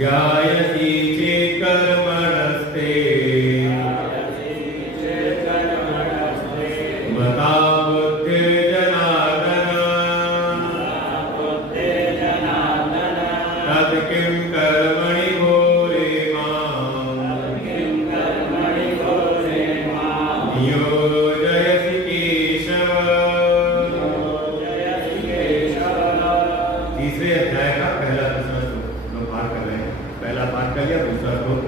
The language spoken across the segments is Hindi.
ध्यायसि चेत्कर्मणस्ते मता बुद्धिर्जनार्दन तत् किं कर्मणि घोरे मां नियोजयसि केशव। तीसरे अध्याय का पहला दूसरा श्लोक हम पाठ कर रहे हैं। पहला पाठ कर लिया, दूसरा श्लोक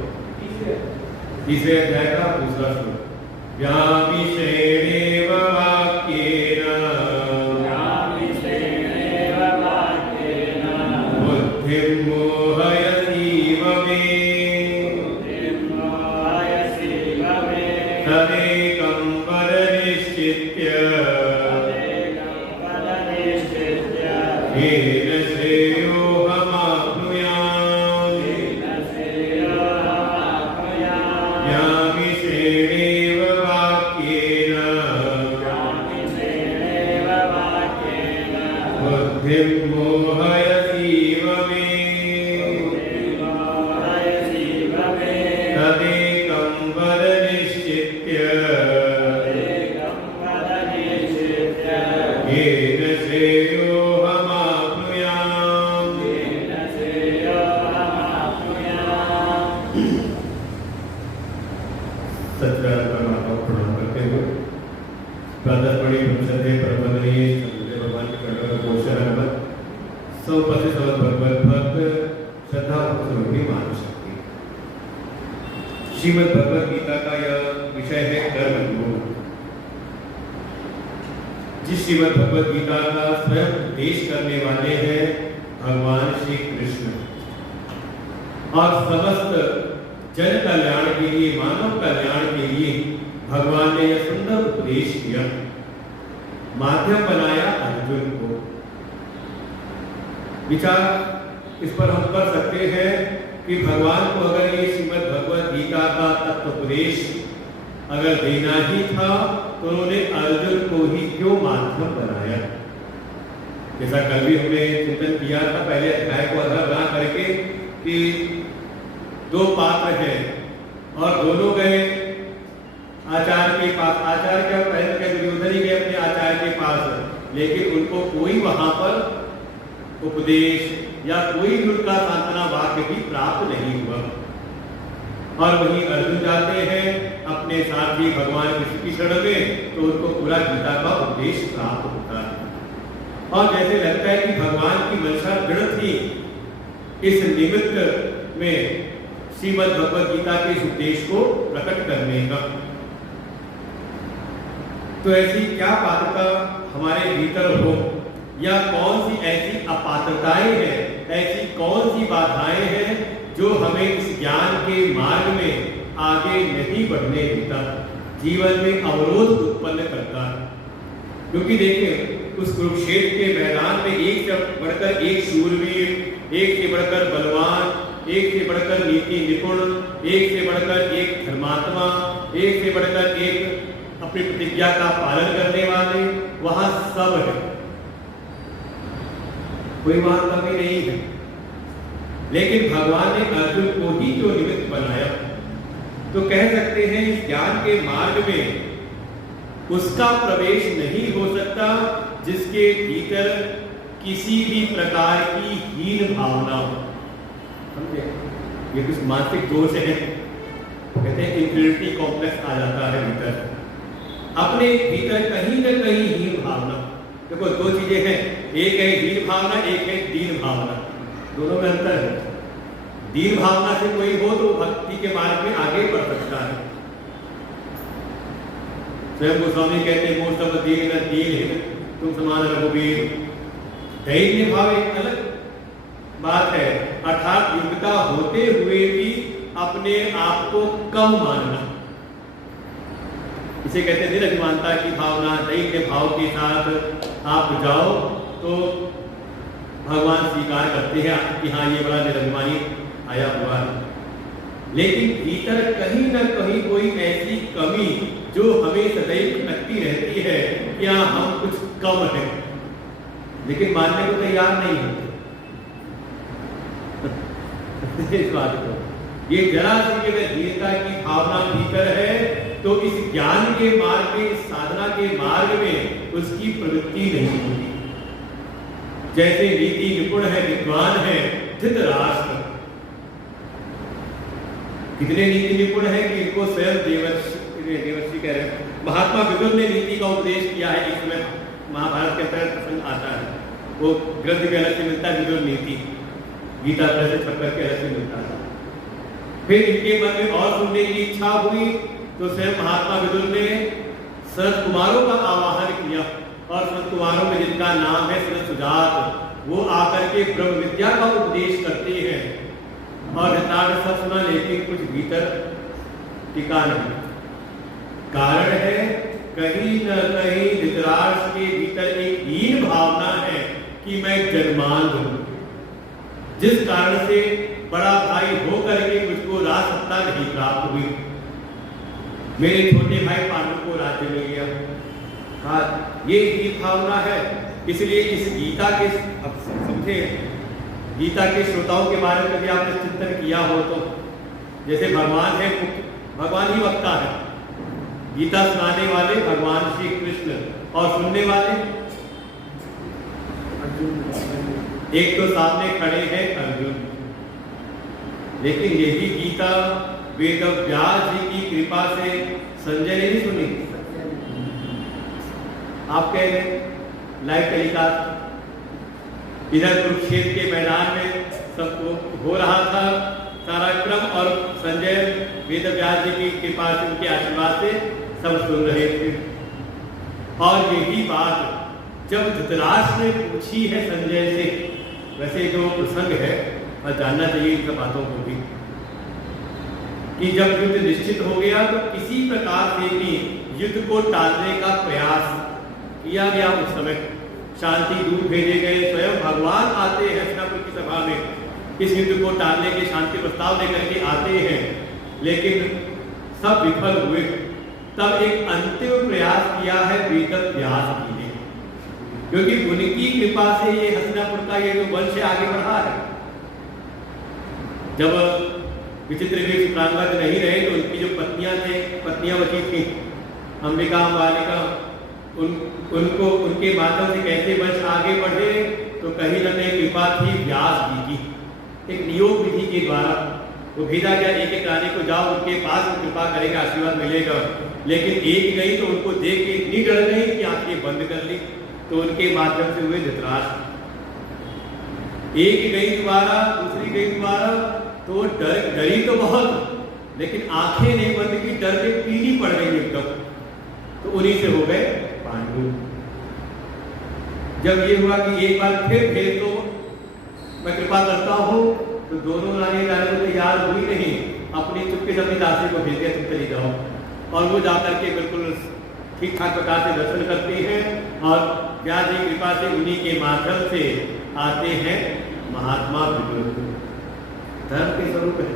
तीसरे अध्याय का दूसरा श्लोक। व्यामिश्रेणेव वाक्येन बुद्धिं मोहयसीव मे तदेकं वद निश्चित्य येन श्रेयोऽहमाप्नुयाम्। व्यामिश्रेणेव वाक्येन बुद्धिं मोहयसीव मे तदेकं वद निश्चित्य येन श्रेयोऽहमाप्नुयाम्। सच्चिदानंद परमात्मा को प्रणाम करते हुए प्रातःपणी भविष्य प्रबंधनीय भगवान के कंठ को शरण सब पति सब भगवत भक्त श्रद्धा स्वरूपी मान सकती। श्रीमद् भगवद गीता का यह विषय है कर्म योग। जिस श्रीमद् भगवद गीता का स्वयं उपदेश करने वाले हैं भगवान श्री कृष्ण और समस्त जन कल्याण के लिए, मानव कल्याण के लिए भगवान ने यह सुंदर उपदेश किया, माध्यम बनाया अर्जुन को। विचार इस पर हम कर सकते हैं कि भगवान को अगर ये श्रीमद् भगवद गीता का तत्वोपदेश अगर देना ही था तो उन्होंने अर्जुन को ही क्यों माध्यम बनाया। जैसा कल भी हमने चिंतन किया था पहले अध्याय को आधार बना करके कि दो पात्र हैं और दोनों गए आचार्य के पास। आचार्य क्या पहले के दुर्योधन ही गए अपने आचार्य के पास, लेकिन उनको कोई वहां पर उपदेश या कोई उनका सांत्वना वाक्य भी प्राप्त नहीं हुआ। और वहीं अर्जुन जाते हैं अपने साथी भगवान कृष्ण की शरण में, तो उनको पूरा गीता का उपदेश प्राप्त होता है। और जैसे लगता है कि भगवान की मंशा दृढ़ थी इस निमित्त में श्रीमद् भगवद गीता के इस उपदेश को प्रकट करने का। तो ऐसी क्या पात्रता हमारे भीतर हो या कौन सी ऐसी अपात्रताएं हैं, ऐसी कौन सी बाधाएं हैं जो हमें इस ज्ञान के मार्ग में आगे नहीं बढ़ने देता, जीवन में अवरोध उत्पन्न करता है। क्योंकि देखिए उस कुरुक्षेत्र के मैदान में एक से बढ़कर एक शूरवीर, एक से बढ़कर बलवान, एक से बढ़कर नीति निपुण, एक से बढ़कर एक धर्मात्मा, एक से बढ़कर एक अपनी प्रतिज्ञा का पालन करने वाले वहां सब है, कोई वहां कमी नहीं है। लेकिन भगवान ने अर्जुन को ही जो निमित्त बनाया, तो कह सकते हैं इस ज्ञान के मार्ग में उसका प्रवेश नहीं हो सकता जिसके भीतर किसी भी प्रकार की हीन भावना हो। समझे, ये कुछ मानसिक दोष है, कहते हैं इंफीरियरिटी कॉम्प्लेक्स आ जाता है भीतर, अपने भीतर कहीं न कहीं हीन भावना। देखो दो चीजें हैं, एक है हीन भावना, एक है दीन भावना, दोनों में अंतर है। दीन भावना से कोई हो तो भक्ति के मार्ग में आगे बढ़ सकता है। स्वयं गोस्वामी कहते हैं मोह सब दीन न दीन है तुम समान रघुवीर। धैर्य भाव एक अलग बात है, अर्थात योग्यता होते हुए भी अपने आप को कम मानना, इसे कहते हैं निरभिमानता की भावना। दैन्य भाव के साथ आप जाओ तो भगवान स्वीकार करते हैं कि हाँ ये बड़ा निरभिमानी आया हुआ है। लेकिन भीतर कहीं न कहीं कोई ऐसी कमी जो हमें सदैव खटकती रहती है कि हाँ हम कुछ कम हैं, लेकिन मानने को तैयार नहीं होते। इस बात को, ये जरा सी भी अगर धीरता की भावना भीतर है तो इस ज्ञान के मार्ग में, इस साधना के मार्ग में उसकी प्रवृत्ति नहीं होगी। जैसे नीति निपुण है, विद्वान है धृतराष्ट्र, कितने नीति निपुण है कि इनको स्वयं देवर्षि कह रहे हैं, महात्मा विदुर ने नीति का उपदेश किया है। एक समय महाभारत के अंतर्गत प्रसंग आता है, वो ग्रंथ के अलग से मिलता है, विदुर नीति गीता प्रेस से छपकर के अलग से मिलता है। फिर इनके मन में और सुनने की इच्छा हुई तो स्वयं महात्मा विदुर ने सनत कुमारों का आवाहन किया, और सनत कुमारों में जिनका नाम है सनत सुजात, वो आकर के ब्रह्म विद्या का उपदेश करते हैं। और धृतराष्ट्र सब सुना, लेकिन कुछ भीतर टिका नहीं। कारण है कहीं न कहीं धृतराष्ट्र के भीतर एक हीन भावना है कि मैं जन्मांध हूं, जिस कारण से बड़ा भाई होकर के मुझको राज सत्ता नहीं प्राप्त हुई। मेरे छोटे भाई पांडु को राज्य मिल गया। हाँ, ये ही भावना है। इसलिए इस गीता के, अब समझे, गीता के श्रोताओं के बारे में भी आपने चिंतन किया हो तो, जैसे भगवान है, भगवान ही वक्ता है, गीता सुनाने वाले भगवान श्री कृष्ण, और सुनने वाले एक तो सामने खड़े हैं अर्जुन। लेकिन यही गीता वेद व्यास जी की कृपा से संजय ने भी सुनी। आप कह रहे लाइव टेलीकास्ट इधर कुरुक्षेत्र के मैदान में सबको हो रहा था सारा क्रम, और संजय वेद व्यास जी की कृपा से, उनके आशीर्वाद से सब सुन रहे थे। और यही बात जब धृतराष्ट्र ने पूछी है संजय से, वैसे जो प्रसंग है और जानना चाहिए इन सब बातों को भी, कि जब युद्ध निश्चित हो गया तो किसी प्रकार से भी युद्ध को टालने का प्रयास किया गया। उस समय शांति दूत भेजे गए, स्वयं भगवान आते हैं हस्तिनापुर की सभा में, इस युद्ध को टालने के शांति प्रस्ताव लेकर के आते हैं, लेकिन सब विफल हुए। तब एक अंतिम प्रयास किया है वेद व्यास जी ने, क्योंकि उनकी कृपा से ये हस्तिनापुर का ये जो वंश आगे बढ़ा है। जब विचित्रवीर सुप्रांगद नहीं रहे तो उनकी जो पत्नियां बची थी, अंबिका अंबालिका, उनको उनके माध्यम से कैसे वंश आगे बढ़े, तो कहीं न कहीं कृपा थी व्यास जी की, एक नियोग विधि के द्वारा वो भेजा गया। एक एक रानी को जाओ उनके पास, वो कृपा करेगा, आशीर्वाद मिलेगा। लेकिन एक गई तो उनको देख के इतनी डर गई कि आंखें बंद कर ली, तो उनके माध्यम से हुए धृतराष्ट्र। एक गई दोबारा, दूसरी गई दोबारा, तो डरी तो बहुत, लेकिन आंखें नहीं बंद की, डर के पीली पड़ गई एकदम, तो उन्हीं से हो गए पांडु। जब ये हुआ कि एक बार फिर भेज दो, मैं कृपा करता हूं, तो दोनों रानी जाने को तैयार हुई नहीं, अपनी चुपके से अपनी दासी को भेज दिया, तुम चली जाओ। और वो जाकर के बिल्कुल ठीक ठाक प्रकार से दर्शन करते हैं, और व्यास जी कृपा से उन्हीं के माध्यम से आते हैं महात्मा विदुर, धर्म के स्वरूप है।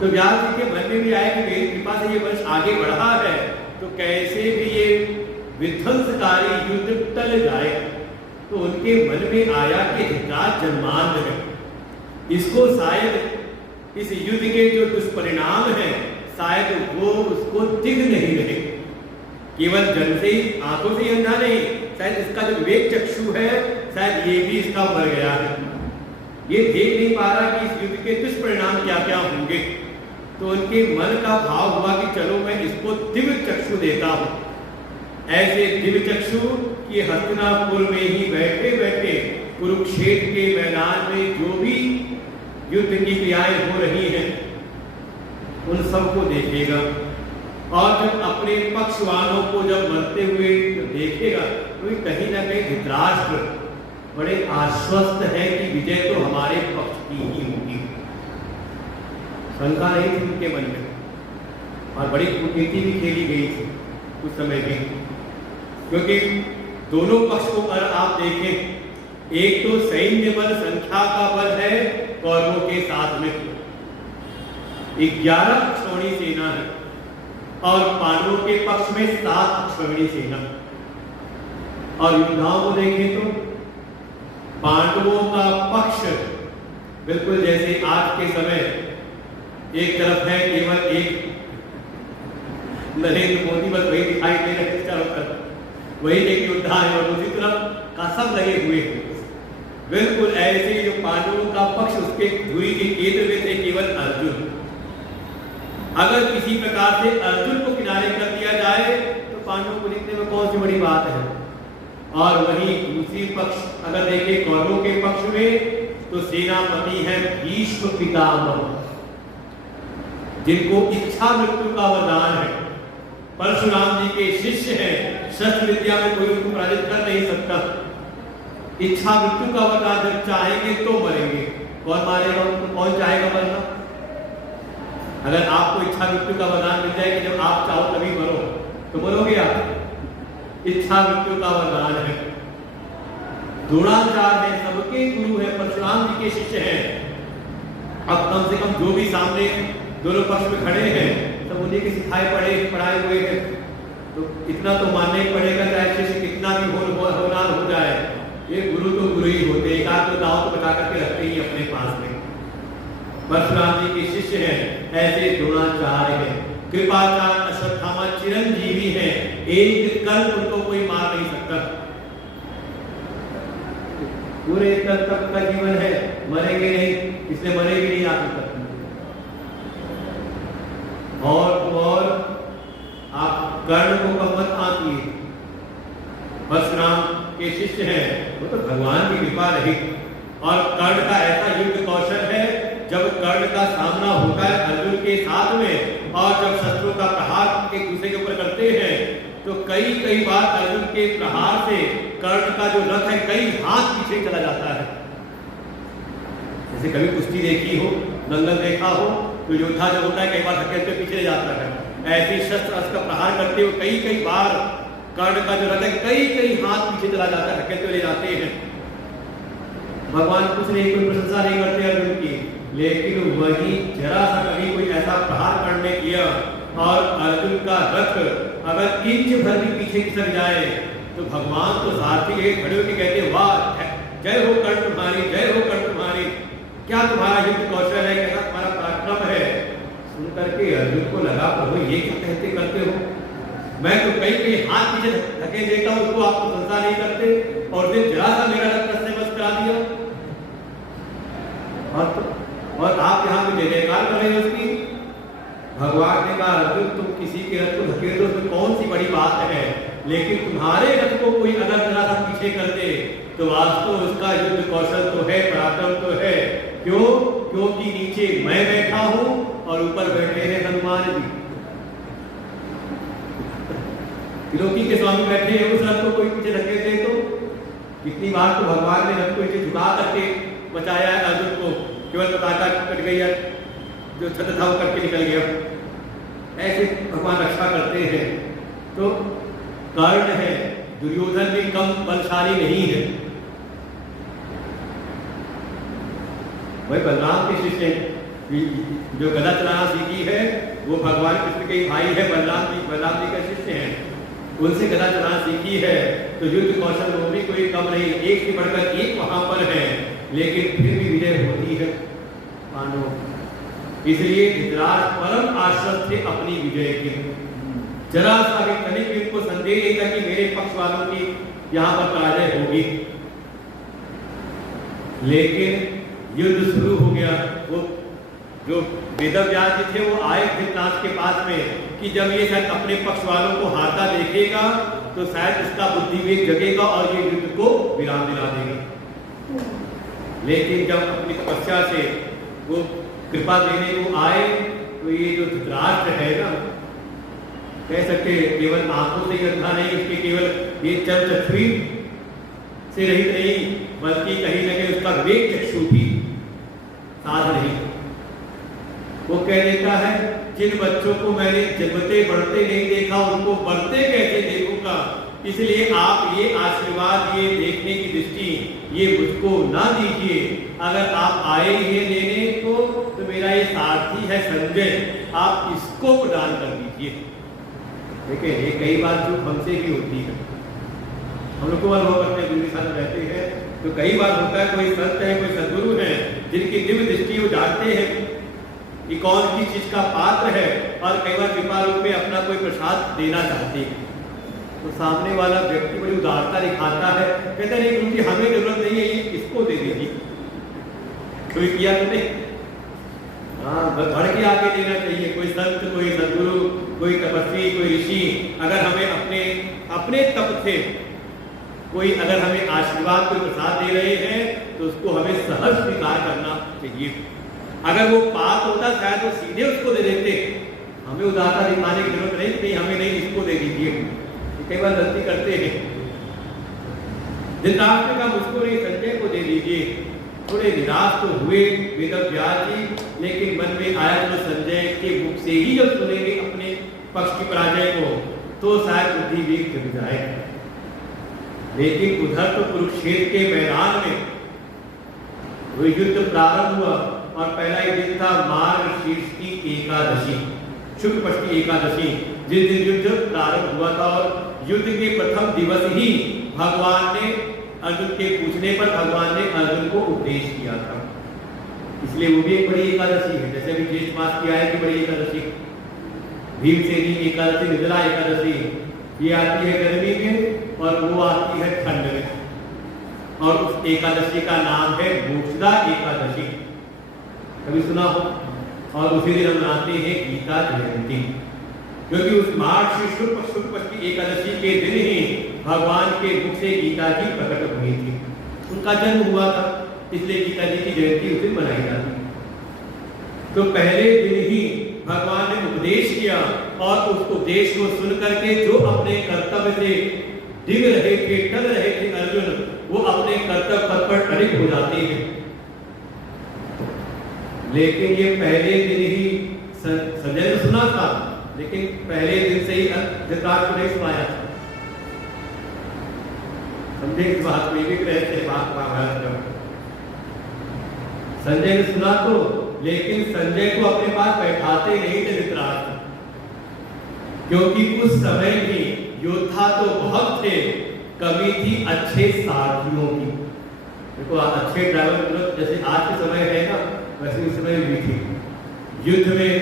तो व्यास जी के मन में भी आया कि मेरी कृपा से ये वंश आगे बढ़ा है, तो कैसे भी ये विध्वंसकारी युद्ध टल जाए। तो उनके मन में आया कि धृतराष्ट्र जन्मांध है, इसको शायद इस युद्ध के जो दुष्परिणाम है शायद वो उसको दिख नहीं रहे, केवल जन्म से ही, आंखों से ही अंधा नहीं, शायद इसका जो विवेक चक्षु है शायद ये भी इसका मर गया है, ये देख नहीं पा रहा कि इस युद्ध के दुष्परिणाम क्या क्या होंगे। तो उनके मन का भाव हुआ कि चलो मैं इसको दिव्य चक्षु देता हूं। ऐसे दिव्य चक्षु कि हस्तिनापुर में ही बैठे बैठे कुरुक्षेत्र के मैदान में जो भी युद्ध की क्रियाएं हो रही हैं उन सबको देखेगा, और जब अपने पक्षवानों को जब मरते हुए देखेगा तो कहीं ना कहीं धृतराष्ट्र बड़े आश्वस्त है कि विजय तो हमारे पक्ष की ही होगी। शंका नहीं थी उनके मन में, और बड़ी कूटनीति भी खेली गई थी उस समय भी, क्योंकि दोनों पक्ष को अगर आप देखें, एक तो सैन्य बल, संख्या का बल है कौरवों के साथ में 11 अक्षौणी सेना है, और पांडवों के पक्ष में 7 अक्षौणी सेना। और योद्धाओं को देखें तो पांडवों का पक्ष बिल्कुल जैसे आज के समय एक तरफ है केवल एक नरेंद्र मोदी, बस वही दिखाई दे रहे हैं चारों तरफ, वही एक योद्धा है, और दूसरी तरफ का सब लगे हुए हैं। बिल्कुल ऐसे जो पांडवों का पक्ष, उसके धुरी के केंद्र में थे केवल अर्जुन। अगर किसी प्रकार से अर्जुन को किनारे कर दिया जाए तो पांडवों को लिखने में कौन सी बड़ी बात है। और वहीं दूसरी पक्ष अगर देखें कौरवों के पक्ष में, तो सेनापति है भीष्म पितामह, जिनको इच्छा मृत्यु का वरदान है, परशुराम जी के शिष्य हैं, शस्त्र विद्या में कोई उनको पराजित कर नहीं सकता। इच्छा मृत्यु का वरदान, जब चाहेंगे तो मरेंगे। कौन मारेगा उनको? कौन चाहेगा मरना? अगर आपको इच्छा मृत्यु का वरदान मिल जाए कि जब आप चाहो तभी मरो, तो मरोगे आप? इच्छा मृत्यु का वरदान है। द्रोणाचार्य है, सबके गुरु है, परशुराम जी के शिष्य हैं। अब कम से कम जो भी सामने दोनों पक्ष में खड़े हैं सब उन्हीं के सिखाए पढ़ाए हुए हैं, तो इतना तो मानना ही पड़ेगा, चाहे शिष्य कितना भी होनहार हो जाए। ये गुरु तो गुरु ही होते हैं, एक आध तो दांव को बचा करके रखते ही अपने पास में। परशुराम जी के शिष्य हैं, ऐसे द्रोणाचार्य हैं, कृपाचार्य अश्वत्थामा चिरंजीवी हैं, एक कल उनको कोई मार नहीं सकता। पूरे कल तक का जीवन है, मरेंगे नहीं, इसलिए मरेंगे नहीं आगे तक। और आप कर्ण को कमत आती है, परशुराम के शिष्य हैं, वो तो भगवान की कृपा रही। और कर्ण का ऐसा युद्ध कौशल है, जब कर्ण का सामना होता है अर्जुन के साथ में, और जब शत्रु का प्रहार एक दूसरे के ऊपर करते हैं, तो कई बार अर्जुन के प्रहार से कर्ण का जो रथ है कई हाथ पीछे चला जाता है। जैसे कभी कुश्ती देखी हो, दंगल देखा हो, तो योद्धा जो होता है कई बार धकेलते पीछे जाता है। ऐसे शस्त्र अस्त्र का प्रहार करते हुए कई बार कर्ण का जो रथ है कई हाथ पीछे चला जाता है, धकेलते ले जाते हैं। भगवान कुछ नहीं, कोई प्रशंसा नहीं करते अर्जुन की, लेकिन वही जरा सा कभी कोई ऐसा प्रहार कर्ण ने किया और अर्जुन का रथ अगर इंच भर भी पीछे खिसक जाए, तो भगवान तो सारथी के खड़े होकर कहते, वाह जय हो कर्ण तुम्हारी, जय हो कर्ण तुम्हारी, क्या तुम्हारा युद्ध कौशल है, क्या तुम्हारा पराक्रम है। सुन करके अर्जुन को लगा, प्रभु ये क्या कहते करते हो, मैं तो कई हाथ पीछे धके देता हूं, उसको आप प्रशंसा नहीं करते, और फिर जरा सा मेरा रथ से बस करा दिया, और आप यहाँ पे जय जयकार कर रहे हो उसकी। भगवान ने कहा, अर्जुन तुम किसी के रथ को धकेल दो उसमें कौन सी बड़ी बात है, लेकिन तुम्हारे रथ को कोई अगर जरा सा पीछे कर दे तो वास्तव उसका युद्ध कौशल तो है, पराक्रम तो है। क्यों? क्योंकि नीचे मैं बैठा हूं और ऊपर बैठे हैं हनुमान जी, त्रिलोकी के स्वामी बैठे हैं, उस रथ को कोई पीछे धकेल दे तो कितनी बार तो भगवान ने रथ को नीचे झुका करके बचाया है अर्जुन को, केवल पताका कट गई है, जो छत्र था वो कट के निकल गया। ऐसे भगवान रक्षा करते हैं। तो कर्ण है, दुर्योधन भी कम बलशाली नहीं है। वही बलराम के शिष्य जो गदा चलाना सीखी है वो भगवान कृष्ण के भाई है, बलराम जी का शिष्य हैं, उनसे गदा चलाना सीखी है। तो युद्ध कौशल वो भी कोई कम नहीं, एक से बढ़कर एक वहां पर है, लेकिन फिर भी विजय होती है पांडवों। इसलिए धृतराष्ट्र परम आश्वस्त थे अपनी विजय के। जरा सा भी कनिक भी उनको संदेह नहीं था कि मेरे पक्ष वालों की यहाँ पर पराजय होगी। लेकिन युद्ध शुरू हो गया। वो जो वेदव्यास जी थे वो आए धृतराष्ट्र के पास में कि जब ये शायद अपने पक्ष वालों को हारता देखेगा तो शायद उसका बुद्धिवेग जगेगा और ये युद्ध को विराम दिला देगा। लेकिन जब अपनी तपस्या से वो कृपा देने को आए तो ये जो धृतराष्ट्र है ना, कह सकते केवल आंखों से ही अंधा नहीं, उसके केवल ये चक्षु से रहित नहीं, बल्कि कहीं न कहीं उसका विवेक चक्षु भी साध नहीं। वो कह देता है जिन बच्चों को मैंने जन्मते बढ़ते नहीं देखा उनको बढ़ते कैसे देखूंगा, इसलिए आप ये आशीर्वाद, ये देखने की दृष्टि ये मुझको ना दीजिए। अगर आप आए ही लेने को तो मेरा ये सारथी है संजय, आप इसको दान कर दीजिए। देखिए ये कई बार चूक हमसे भी होती है, हम लोग को अनुभव करते हैं, गुरु के साथ रहते हैं तो कई बार होता है कोई संत है, कोई सद्गुरु है, जिनकी दिव्य दृष्टि वो जानते हैं कि कौन किस चीज का पात्र है, और कई बार कृपा रूप में अपना कोई प्रसाद देना चाहते हैं। तो सामने वाला व्यक्ति बड़ी उदारता दिखाता है, कहता है नहीं क्योंकि हमें जरूरत नहीं है, ये इसको दे दीजिए। कोई किया तो नहीं, हाँ बढ़ के आगे देना चाहिए। कोई संत, कोई सद्गुरु, कोई तपस्वी, कोई ऋषि अगर हमें अपने तप से कोई अगर हमें आशीर्वाद, कोई प्रसाद दे रहे हैं, तो उसको हमें सहज स्वीकार करना चाहिए। अगर वो पाप होता शायद वो सीधे उसको दे देते, हमें उदारता दिखाने की जरूरत नहीं कि हमें नहीं, इसको दे दीजिए। कई बार गलती करते हैं। धृतराष्ट्र का मुझको नहीं, संजय को दे दीजिए। थोड़े निराश तो हुए वेदव्यास जी, लेकिन मन में आया तो संजय के मुख से ही जब सुनेंगे अपने पक्ष की पराजय को, तो शायद बुद्धि भी जग जाए। लेकिन उधर तो कुरुक्षेत्र के मैदान में वो युद्ध प्रारंभ हुआ, और पहला ही दिन था मार्गशीर्ष की एकादशी, शुक्ल पक्ष की एकादशी, जिस दिन युद्ध प्रारंभ हुआ था। और युद्ध के प्रथम दिवस ही भगवान ने अर्जुन के पूछने पर भगवान ने अर्जुन को उपदेश किया था। इसलिए वो भी एक बड़ी एकादशी है। जैसे अभी ज्येष्ठ मास की आए की बड़ी एकादशी, भीमसेनी एकादशी, निर्जला एकादशी, ये आती है गर्मी में और वो आती है ठंड में, और उस एकादशी का नाम है मोक्षदा एकादशी, कभी सुना हो। और उसी दिन हम मनाते हैं गीता जयंती, क्योंकि उस मार्गशीर्ष शुक्ल पक्ष की एकादशी के दिन ही भगवान के मुख से गीता जी प्रकट हुई थी, उनका जन्म हुआ था, इसलिए गीता जी की जयंती उस दिन मनाई जाती है। तो पहले दिन ही भगवान ने उपदेश किया, और उस उपदेश को सुन करके जो अपने कर्तव्य से डिग रहे थे, टल रहे थे अर्जुन, वो अपने कर्तव्य पथ पर अड़िग हो जाते हैं। लेकिन ये पहले दिन ही संजय ने सुना था, लेकिन पहले दिन से ही धृतराष्ट्र को नहीं सुनाया था। समझे इस बात में भी रहते बात महाभारत। संजय ने सुना तो, लेकिन संजय को अपने पास बैठाते नहीं थे धृतराष्ट्र, क्योंकि उस समय भी योद्धा तो बहुत थे, कमी थी अच्छे सारथियों की। देखो अच्छे ड्राइवर जैसे आज के समय है ना, वैसे उस समय भी थी। युद्ध में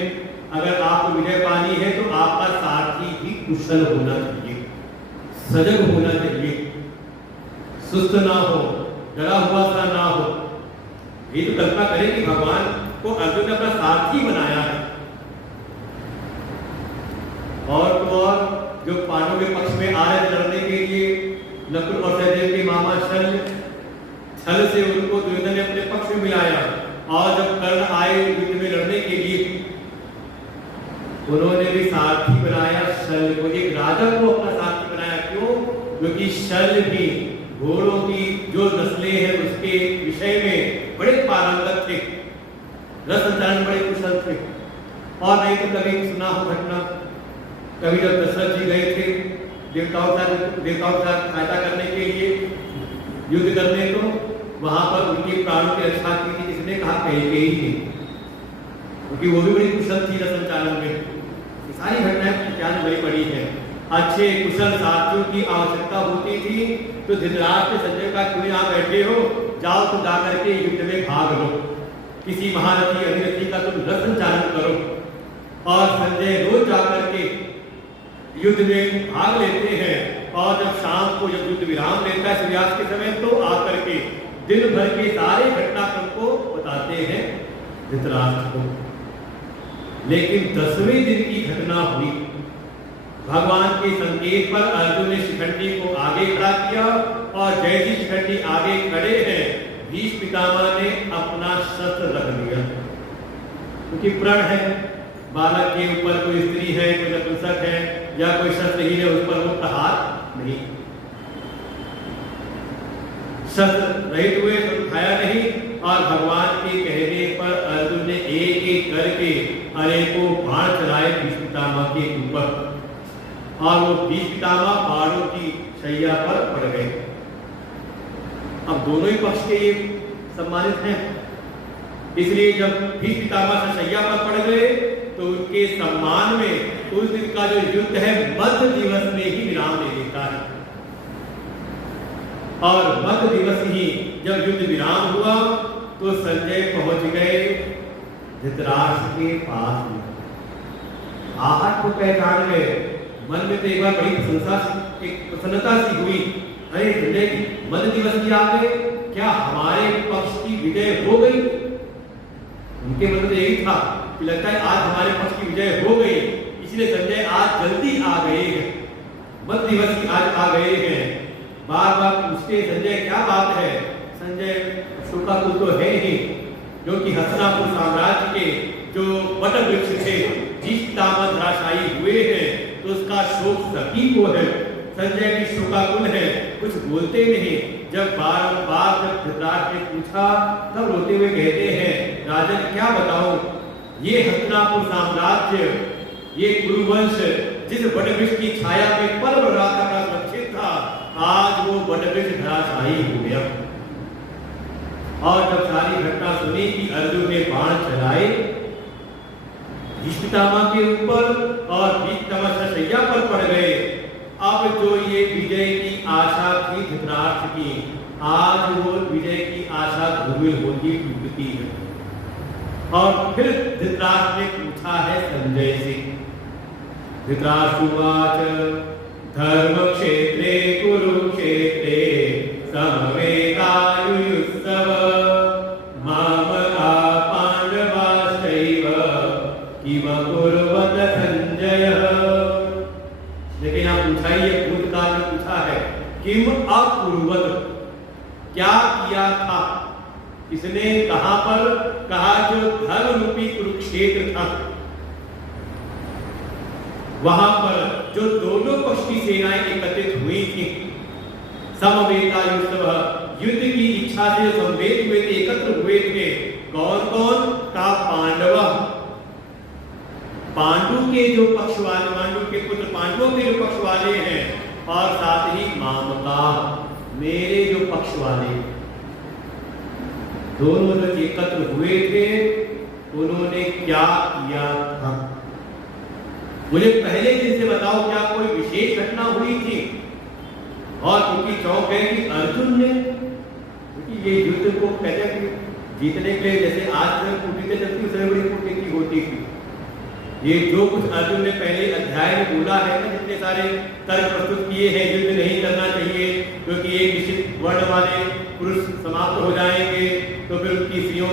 अगर आपको विजय पानी है तो आपका सारथी भी कुशल होना चाहिए, सजग होना चाहिए, सुस्त ना हो, डरा हुआ सा ना हो। ये तो कल्पना करें कि भगवान को अर्जुन ने अपना सारथी बनाया है। और तो और जो पांडवों के पक्ष में आ रहे लड़ने के लिए, नकुल और सहदेव के मामा छल से उनको दुर्योधन ने अपने पक्ष में मिलाया, और जब कर्ण आए युद्ध में लड़ने के लिए, उन्होंने भी सारथी बनाया शल्य को, एक राजा को अपना सारथी बनाया। क्यों? क्योंकि शल्य भी घोड़ों की जो नस्लें हैं उसके विषय में बड़े पारंगत थे, रथ संचालन बड़े कुशल थे। और नहीं तो कभी सुना हो घटना, कभी जब दशरथ जी गए थे देवताओं का सहायता करने के लिए युद्ध करने, तो वहां पर उनके प्राणों की रक्षा की थी, किसने कहा? कैकेयी ने, क्योंकि वो भी बड़ी कुशल थी रथ संचालन में। सारी घटनाएं ज्ञान बड़ी बड़ी है। अच्छे कुशल साथियों की आवश्यकता होती थी, तो धृतराष्ट्र संजय का क्यों यहाँ बैठे हो, जाओ तो जाकर के युद्ध में भाग लो, किसी महारथी अधिरथी का तुम रथ संचालन करो। और संजय रोज जाकर के युद्ध में भाग लेते हैं, और जब शाम को जब युद्ध विराम लेता है सूर्यास्त के समय, तो आकर के दिन भर के सारे घटनाक्रम को बताते हैं धृतराष्ट्र को। लेकिन 10वें दिन की घटना हुई, भगवान के संकेत पर अर्जुन ने शिखंडी को आगे खड़ा किया, और जैसे शिखंडी आगे खड़े हैं, भीष्म पितामह ने अपना शस्त्र रख लिया, क्योंकि प्रण है, बालक के ऊपर कोई स्त्री है, कोई नपुंसक है, या कोई शस्त्रहीन है, उस पर वो प्रहार नहीं, शस्त्र रहित हुए, उठाया नहीं। और भगवान के कहने पर अर्जुन ने एक एक करके अनेकों बाण चलाए भीष्म पितामह के ऊपर, और वो भीष्म पितामह बाणों की शैया पर पड़ गए। अब दोनों ही पक्ष के ये सम्मानित हैं, इसलिए जब भीष्म पितामह शैया पर पड़ गए, तो उनके सम्मान में उस दिन का जो युद्ध है मध्य दिवस में ही विराम ले लेता है, और मध्य दिवस ही जब युद्ध विराम हुआ तो संजय पहुंच गए धृतराष्ट्र के पास में। आहट को पहचान गए, मन में तो एक बार बड़ी प्रसन्नता सी हुई, अरे संजय मद दिवस की आ गए, क्या हमारे पक्ष की विजय हो गई? उनके मन में यही था कि लगता है आज हमारे पक्ष की विजय हो गई, इसलिए संजय आज जल्दी आ गए हैं, मद दिवस की आज आ गए हैं। बार बार पूछते संजय क्या बात है? संजय शोकाकुल तो है ही, क्योंकि हस्तिनापुर साम्राज्य के जो वट वृक्ष थे जिस तामत धराशायी हुए हैं तो उसका शोक सभी को है। संजय भी शोकाकुल है, कुछ बोलते नहीं। जब बार जब धृतराष्ट्र ने पूछा तब रोते हुए कहते हैं, राजन क्या बताऊं, ये हस्तिनापुर साम्राज्य, ये कुरुवंश जिस वटवृक्ष की छाया में पल भर का सुरक्षित था, आज वो वटवृक्ष धराशायी हो गया। और जब सारी घटना सुनी कि अर्जुन ने बाण चलाए भीष्मपितामह के ऊपर और भीष्मपितामह शैया पर पड़ गए, अब जो ये विजय की आशा थी धृतराष्ट्र की, आज वो विजय की आशा धूमिल होती टूटती है। और फिर धृतराष्ट्र ने पूछा है संजय से, धृतराष्ट्रवाच धर्मक्षेत्रे कुरुक्षेत्रे समवेतायुयुत्सव मामका पांडवाश्चैव किम कुर्वत संजय। लेकिन यहाँ पूछा ही है, भूतकाल में पूछा है, किम अकुर्वत, क्या किया था? किसने कहां पर कहा? जो धर्म रूपी कुरुक्षेत्र था वहां पर जो दोनों पक्ष की सेनाएं एकत्रित हुई थी, समवेतायुत्सव, युद्ध की इच्छा से समवेत हुए थे, एकत्र हुए थे। कौन कौन? का पांडव, पांडु के जो पक्ष वाले, पांडु के पुत्र पांडवों के जो पक्ष वाले हैं, और साथ ही मामका, मेरे जो पक्ष वाले, दोनों जो एकत्र हुए थे उन्होंने क्या किया था? मुझे पहले दिन से बताओ, क्या कोई विशेष घटना हुई थी? और क्योंकि चौंक है कि अर्जुन ने, क्योंकि ये युद्ध को कहते हैं कि जीतने के लिए जैसे आज से कूटनीति चलती, उससे बड़ी कूटनीति होती थी। ये जो कुछ अर्जुन ने पहले अध्याय में बोला है ना, जितने सारे तर्क प्रस्तुत किए हैं, युद्ध नहीं करना चाहिए क्योंकि एक निश्चित वर्ण वाले पुरुष समाप्त हो जाएंगे तो फिर उनकी स्त्रियों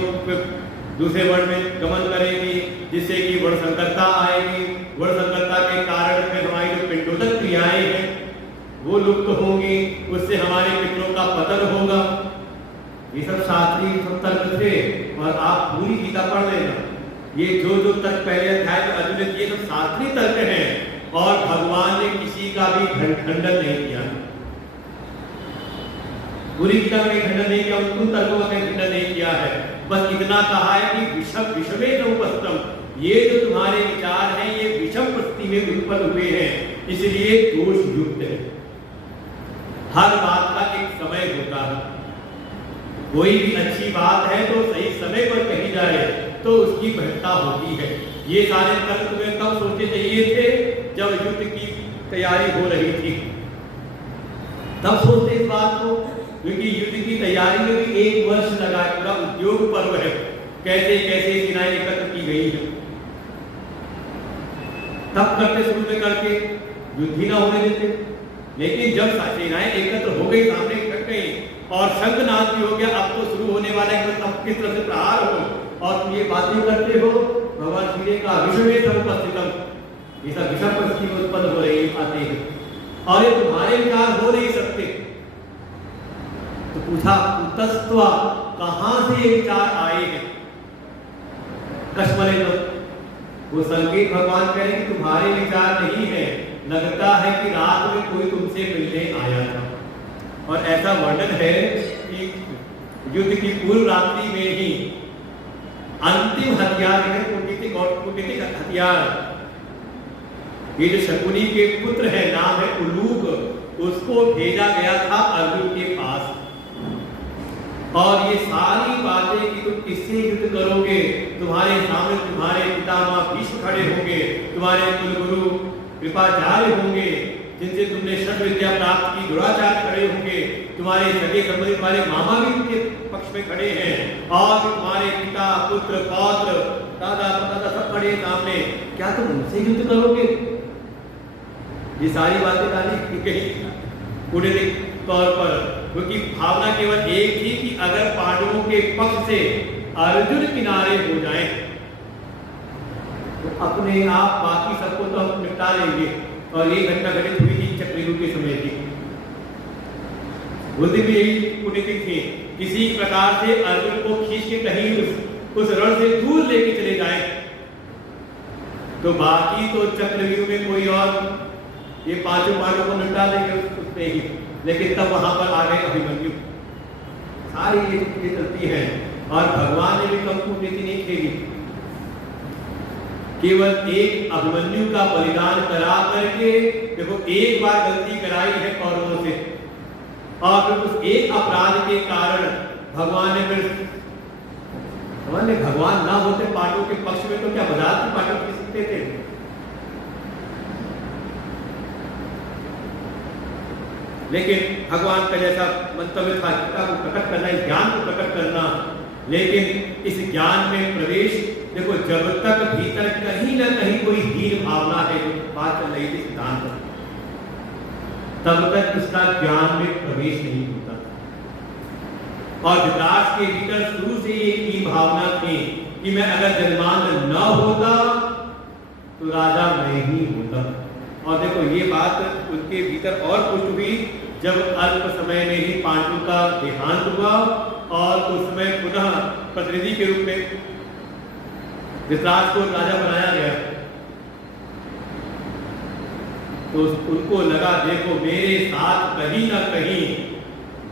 दूसरे वर्ण में गमन करेंगी, जिससे कि वर्ण संकरता आएगी, वर्ण संकरता के कारण में हमारी जो पिंडोदक क्रियाएं हैं वो लुप्त होंगी, उससे हमारे पितरों का पतन होगा। ये सब शास्त्रीय तर्क थे, और आप पूरी गीता पढ़ लेना, ये जो तर्क पहले अध्याय में अर्जुन ने दिए सब शास्त्रीय तर्क हैं, और भगवान ने किसी का भी खंडन नहीं किया। पूरी गीता में खंडन नहीं किया, उन तर्कों का खंडन नहीं किया है। बस इतना कहा है कि विषमे उपस्थम, ये जो तुम्हारे विचार हैं ये विषम परिस्थिति में उत्पन्न हुए हैं, इसलिए दोष युक्त है। हर बात का एक समय होता है, कोई भी अच्छी बात है तो सही समय पर कही जाए तो उसकी महत्ता होती है। ये सारे तर्क तुम्हें कब सोचने चाहिए थे? जब युद्ध की तैयारी हो रही थी, तब सोचते इस बात को, क्योंकि युद्ध की तैयारी में भी 1 वर्ष लगा, पूरा उद्योग पर्व है, कैसे कैसे सेनाएं एकत्र की गई है। तब करते शुरू में करके युद्ध ही ना होने देते, लेकिन जब सेनाएं एकत्र हो गई, सामने इकट्ठ गई और शंखनाद भी हो गया, अब तो शुरू होने वाला है, अब किस तरह से प्रहार हो, और तुम ये बातें करते हो भगवान श्री ने कहा विषमे समुपस्थितम, ये सब विषम परिस्थिति में उत्पन्न हो रही आते हैं और ये तुम्हारे विचार हो नहीं सकते। तो पूछा कुतस्त्वा, कहां से ये विचार आए हैं? कश्मले तो वो संकेत भगवान कह रहे कि तुम्हारे विचार नहीं है, लगता है कि रात में कोई तुमसे मिलने आया था। और ऐसा वर्णन है कि युद्ध की पूर्व रात्रि में ही अंतिम हथियार है कूटनीतिक हथियार, ये जो शकुनी के पुत्र है, नाम है उलूक, उसको भेजा गया था अर्जुन के पास। और ये सारी बातें कि तुम किससे युद्ध करोगे, तुम्हारे सामने तुम्हारे पितामह भीष्म खड़े होंगे, तुम्हारे कुलगुरु कृपाचार्य होंगे, जिनसे तुमने षट विद्या प्राप्त की, दुराचार खड़े होंगे, तुम्हारे सगे संबंधी, तुम्हारे मामा भी उनके पक्ष में खड़े हैं, और तुम्हारे पिता, पुत्र, पौत्र, दादा, दादा सब खड़े सामने, क्या तुम उनसे युद्ध करोगे? ये सारी बातें गाली कही कूटनीतिक तौर पर, क्योंकि भावना केवल एक थी कि अगर पांडवों के पक्ष से अर्जुन किनारे हो जाएं तो अपने आप बाकी सबको तो हम निपटा लेंगे। और ये घटना घटित हुई थी चक्रव्यूह के समय की। उस दिन भी यही कूटनीति थी, किसी प्रकार से अर्जुन को खींच के कहीं उस रण से दूर लेके चले जाए, तो बाकी तो चक्रव्यूह में कोई और ये पांचों पांडवों को निपटा लेंगे उसमें ही। लेकिन तब वहां पर आ गए अभिमन्यु। सारी ये चलती है, और भगवान ने भी कम कूटनीति नहीं खेली। केवल एक अभिमन्यु का बलिदान करा करके, देखो एक बार गलती कराई है कौरवों से, और फिर उस एक अपराध के कारण भगवान ने फिर भगवान ना होते पांडवों के पक्ष में तो क्या बजात के पांडव कर सकते थे? लेकिन भगवान का जैसा मंतव्य था, गीता को प्रकट करना, इस ज्ञान को प्रकट करना, लेकिन इस ज्ञान में प्रवेश, देखो जब तक भीतर कहीं ना कहीं कोई हीन भावना है, जो बात चल रही थी सिद्धांत, तब तक उसका ज्ञान में प्रवेश नहीं होता। और धृतराष्ट्र के भीतर शुरू से ये हीन भावना थी कि मैं अगर जन्मांध न होता तो राजा मैं ही होता। और देखो ये बात उनके भीतर और पुष्ट हुई जब अल्प समय में ही पांडु का देहांत हुआ, और उस समय पुनः प्रतिनिधि के रूप में धृतराष्ट्र को राजा बनाया गया। तो उनको लगा देखो मेरे साथ कहीं ना कहीं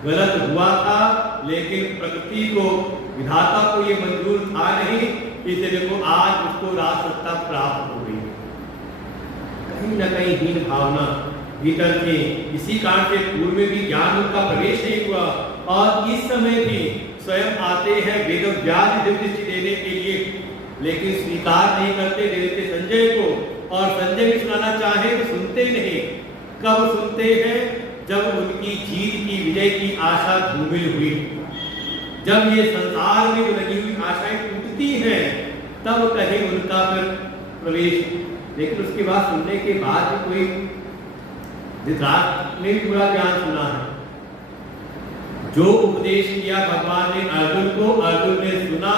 गलत हुआ था, लेकिन प्रकृति को, विधाता को ये मंजूर था नहीं, इसलिए देखो आज उसको राज सत्ता प्राप्त हो गई। कहीं ना कहीं हीन भावना भीतर थी, इसी कारण से पूर्व में भी ज्ञान उनका प्रवेश नहीं हुआ। और इस समय भी स्वयं आते हैं वेद व्यास दृष्टि देने के लिए, लेकिन स्वीकार नहीं करते, दे देते संजय को, और संजय भी सुनाना चाहे तो सुनते नहीं। कब सुनते हैं? जब उनकी जीत की, विजय की आशा धूमिल हुई, जब ये संसार में जो लगी हुई आशाएं टूटती हैं, तब कहीं उनका फिर प्रवेश। लेकिन उसके बाद सुनने के बाद भी कोई, धृतराष्ट्र ने पूरा ज्ञान सुना है, जो उपदेश किया भगवान ने अर्जुन को, अर्जुन ने सुना,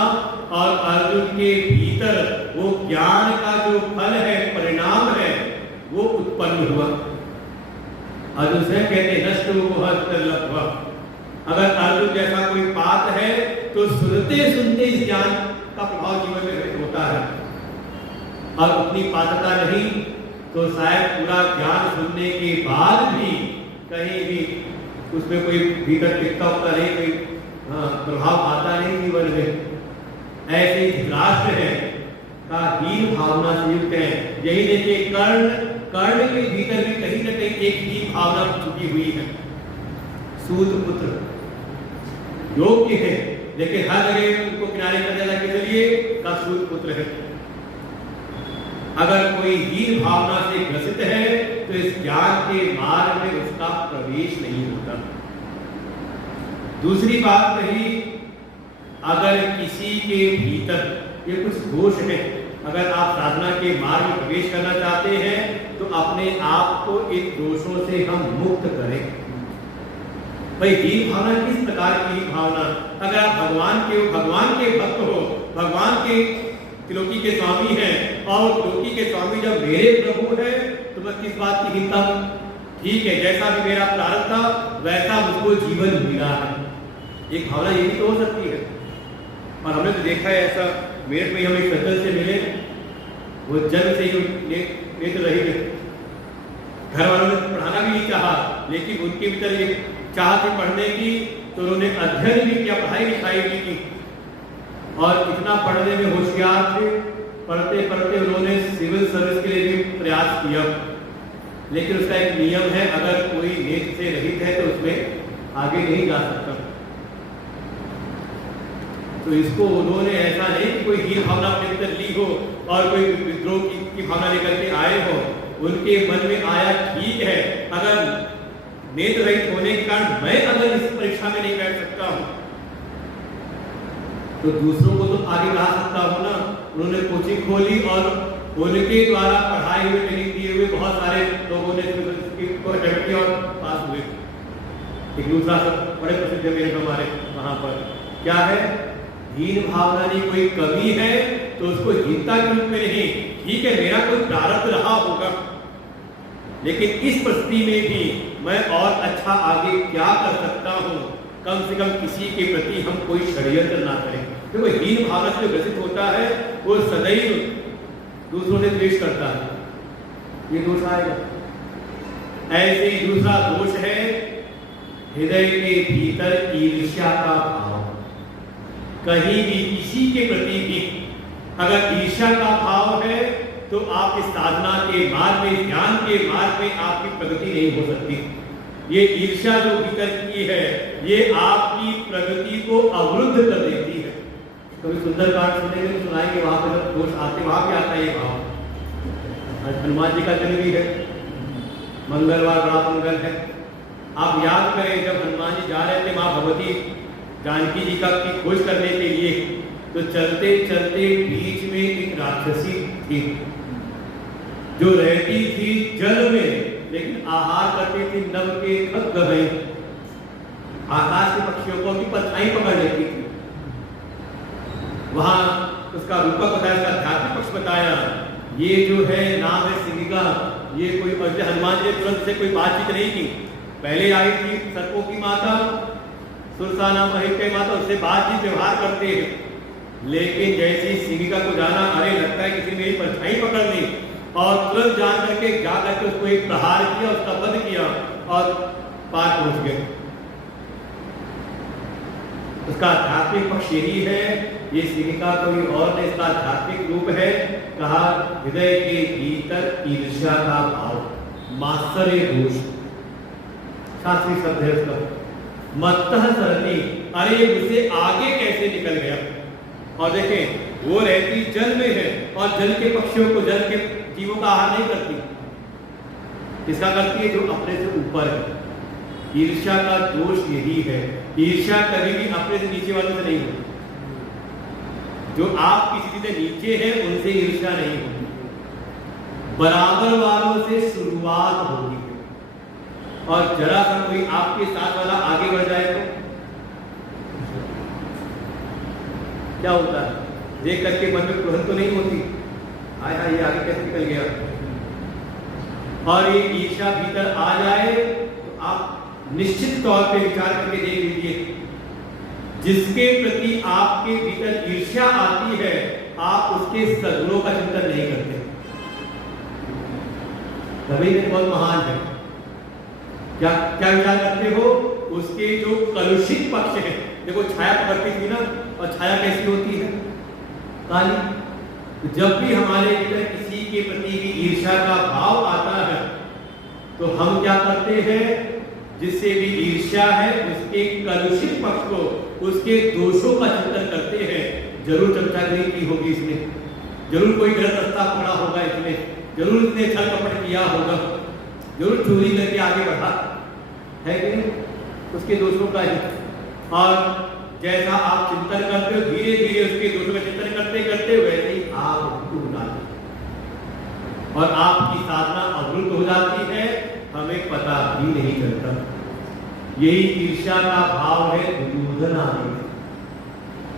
और अर्जुन के भीतर वो ज्ञान का जो फल है, परिणाम है, वो उत्पन्न हुआ। अर्जुन से कहते नष्ट हुआ। अगर अर्जुन जैसा कोई पात्र है तो सुनते सुनते इस ज्ञान का प्रभाव जीवन में होता है, और अपनी पात्रता नहीं तो शायद पूरा ज्ञान सुनने के बाद भी कहीं भी उसमें कोई भीतर टिकता होता नहीं, कोई प्रभाव आता नहीं जीवन में। ऐसे ही धृतराष्ट्र है का हीन भावना से युक्त है। यही देखिए कर्ण के भीतर भी कहीं ना कहीं एक हीन भावना छुपी हुई है। सूत पुत्र योग्य है, लेकिन हर जगह उनको किनारे कर देना के लिए का सूत पुत्र है। अगर कोई हीन भावना से ग्रसित है तो इस ज्ञान के मार्ग में उसका प्रवेश नहीं होता। दूसरी बात कही, अगर किसी के भीतर ये कुछ दोष है, अगर आप साधना के मार्ग में प्रवेश करना चाहते हैं तो अपने आप को इन दोषों से हम मुक्त करें। भाई हीन भावना किस प्रकार की भावना? अगर आप भगवान के भक्त हो, भगवान के त्रिलोकी के स्वामी हैं, और त्रिलोकी के स्वामी जब मेरे प्रभु है तो मैं किस बात की हीनता? ठीक है, जैसा भी मेरा प्रारब्ध था वैसा मुझको जीवन मिला है, एक भावना ये भी तो हो सकती है। और हमने तो देखा है ऐसा, मेरठ में हम एक सज्जन से मिले, वो जन्म से ही नेत्र रहित, घर वालों ने पढ़ाना भी नहीं चाहा, लेकिन उनके भीतर एक चाह थी पढ़ने की, तो उन्होंने अध्ययन भी किया, पढ़ाई लिखाई भी की, और इतना पढ़ने में होशियार थे। पढ़ते पढ़ते उन्होंने सिविल सर्विस के लिए भी प्रयास किया, लेकिन उसका एक नियम है, अगर कोई नेत्र से रहित है तो उसमें आगे नहीं जा सकता। तो इसको उन्होंने ऐसा नहीं कि कोई हीन भावना अपने भीतर ली हो और कोई विद्रोह की भावना लेकर के आए हो, उनके मन में आया ठीक है, अगर नेत्र रहित होने के कारण मैं अगर इस परीक्षा में नहीं बैठ सकता हूं तो दूसरों को तो आगे बढ़ा सकता हूं ना। उन्होंने कोचिंग खोली और उनके द्वारा पढ़ाई हुए ट्रेनिंग दिए हुए बहुत सारे लोगों ने अटेम्प्ट किया और पास हुए। एक दूसरा सब बड़े प्रसिद्ध मेरे हमारे वहां पर क्या है, हीन भावना नहीं, कोई कमी है तो उसको हीनता के रूप में नहीं, ठीक है मेरा कोई प्रारब्ध रहा होगा, लेकिन इस परिस्थिति में भी मैं और अच्छा आगे क्या कर सकता हूं, कम से कम किसी के प्रति हम कोई षड्यंत्र ना करें। देखो हीन भावना से ग्रसित होता है वो सदैव दूसरों से द्वेष करता है, ये दोष आएगा। ऐसे ही दूसरा दोष है हृदय के भीतर ईर्ष्या का भाव। कहीं भी किसी के प्रति भी अगर ईर्ष्या का भाव है तो आपकी साधना के मार्ग में, ज्ञान के मार्ग में आपकी प्रगति नहीं हो सकती। ये ईर्ष्या जो भीतर की है ये आपकी प्रगति को अवरुद्ध कर देती है। कभी सुंदरकांड सुनेंगे तो सुनाएंगे, वहां पर जब दोष आते वहां पे आता है ये भाव। आज हनुमान जी का जन्म भी है, मंगलवार बड़ा मंगल है। आप याद करें जब हनुमान जी जा रहे थे मां भगवती जानकी जी का की खोज करने के लिए, तो चलते चलते बीच में एक राक्षसी थी जो रहती थी जल में लेकिन आहार करती थी नभ के खग गए, आकाश के पक्षियों को भी परछाई पकड़ लेती थी। वहां उसका रूपक बताया, उसका आध्यात्मिक पक्ष बताया। ये जो है नाम है सिंहिका, ये कोई हनुमान जी ने तुरंत से कोई बातचीत नहीं की, पहले आई थी सर्पों की माता सुरसाना महिष की माता, उससे बातचीत व्यवहार करते हैं। लेकिन जैसे सिंहिका को जाना, अरे लगता है किसी मेरी परछाई पकड़ ली, और तुरंत जा करके उसको एक प्रहार किया, उसका वध किया और पार पहुंच गए। उसका आध्यात्मिक पक्ष यही है। ये सिंहिका कोई और नहीं, इसका आध्यात्मिक रूप है। कहा हृदय के भीतर ईर्ष्या का भाव, मात्सर्य दोष, शास्त्रीय शब्द है उसका। मत्तः सरणी, अरे मुझसे आगे कैसे निकल गया। और देखें वो रहती जल में है और जल के पक्षियों को, जल के जीवों का आहार नहीं करती, किसका करती है, जो अपने से ऊपर है। ईर्ष्या का दोष यही है, ईर्ष्या कभी भी अपने से नीचे वालों से नहीं होती। जो आप किसी से नीचे हैं उनसे ईर्ष्या नहीं होती, बराबर वालों से शुरुआत होगी। और जरा सा कोई आपके साथ वाला आगे बढ़ जाए तो क्या होता है, देख करके मन में क्रोध तो नहीं होती, हाय हाय ये आगे कैसे निकल गया। और ये ईर्ष्या भीतर आ जाए तो आप निश्चित तौर पे विचार करके देख लीजिए, जिसके प्रति आपके भीतर ईर्ष्या आती है आप उसके सद्गुणों का चिंतन नहीं करते। कभी बहुत महान है, क्या क्या विचार करते हो, उसके जो कलुषित पक्ष है। देखो छाया पकड़ती थी ना, और छाया कैसी होती है, काली। जब भी हमारे भीतर किसी के प्रति भी ईर्ष्या का भाव आता है तो हम क्या करते हैं, जिससे भी ईर्ष्या है उसके कलुषित पक्ष को, उसके दोषों का चिंतन करते हैं। जरूर चमचागिरी की होगी इसने, जरूर कोई गलत रास्ता पकड़ा होगा इसने, जरूर इसने छल कपट किया होगा, जरूर चोरी करके आगे बढ़ा है कि नहीं, उसके दोषों का ही। और जैसा आप चिंतन करते हो धीरे धीरे उसके दोषों का चिंतन करते करते वैसे ही आप डूब जाते और आपकी साधना अवरुद्ध हो जाती है, हमें पता भी नहीं चलता। यही ईर्ष्या का भाव है दुर्योधन आदि में।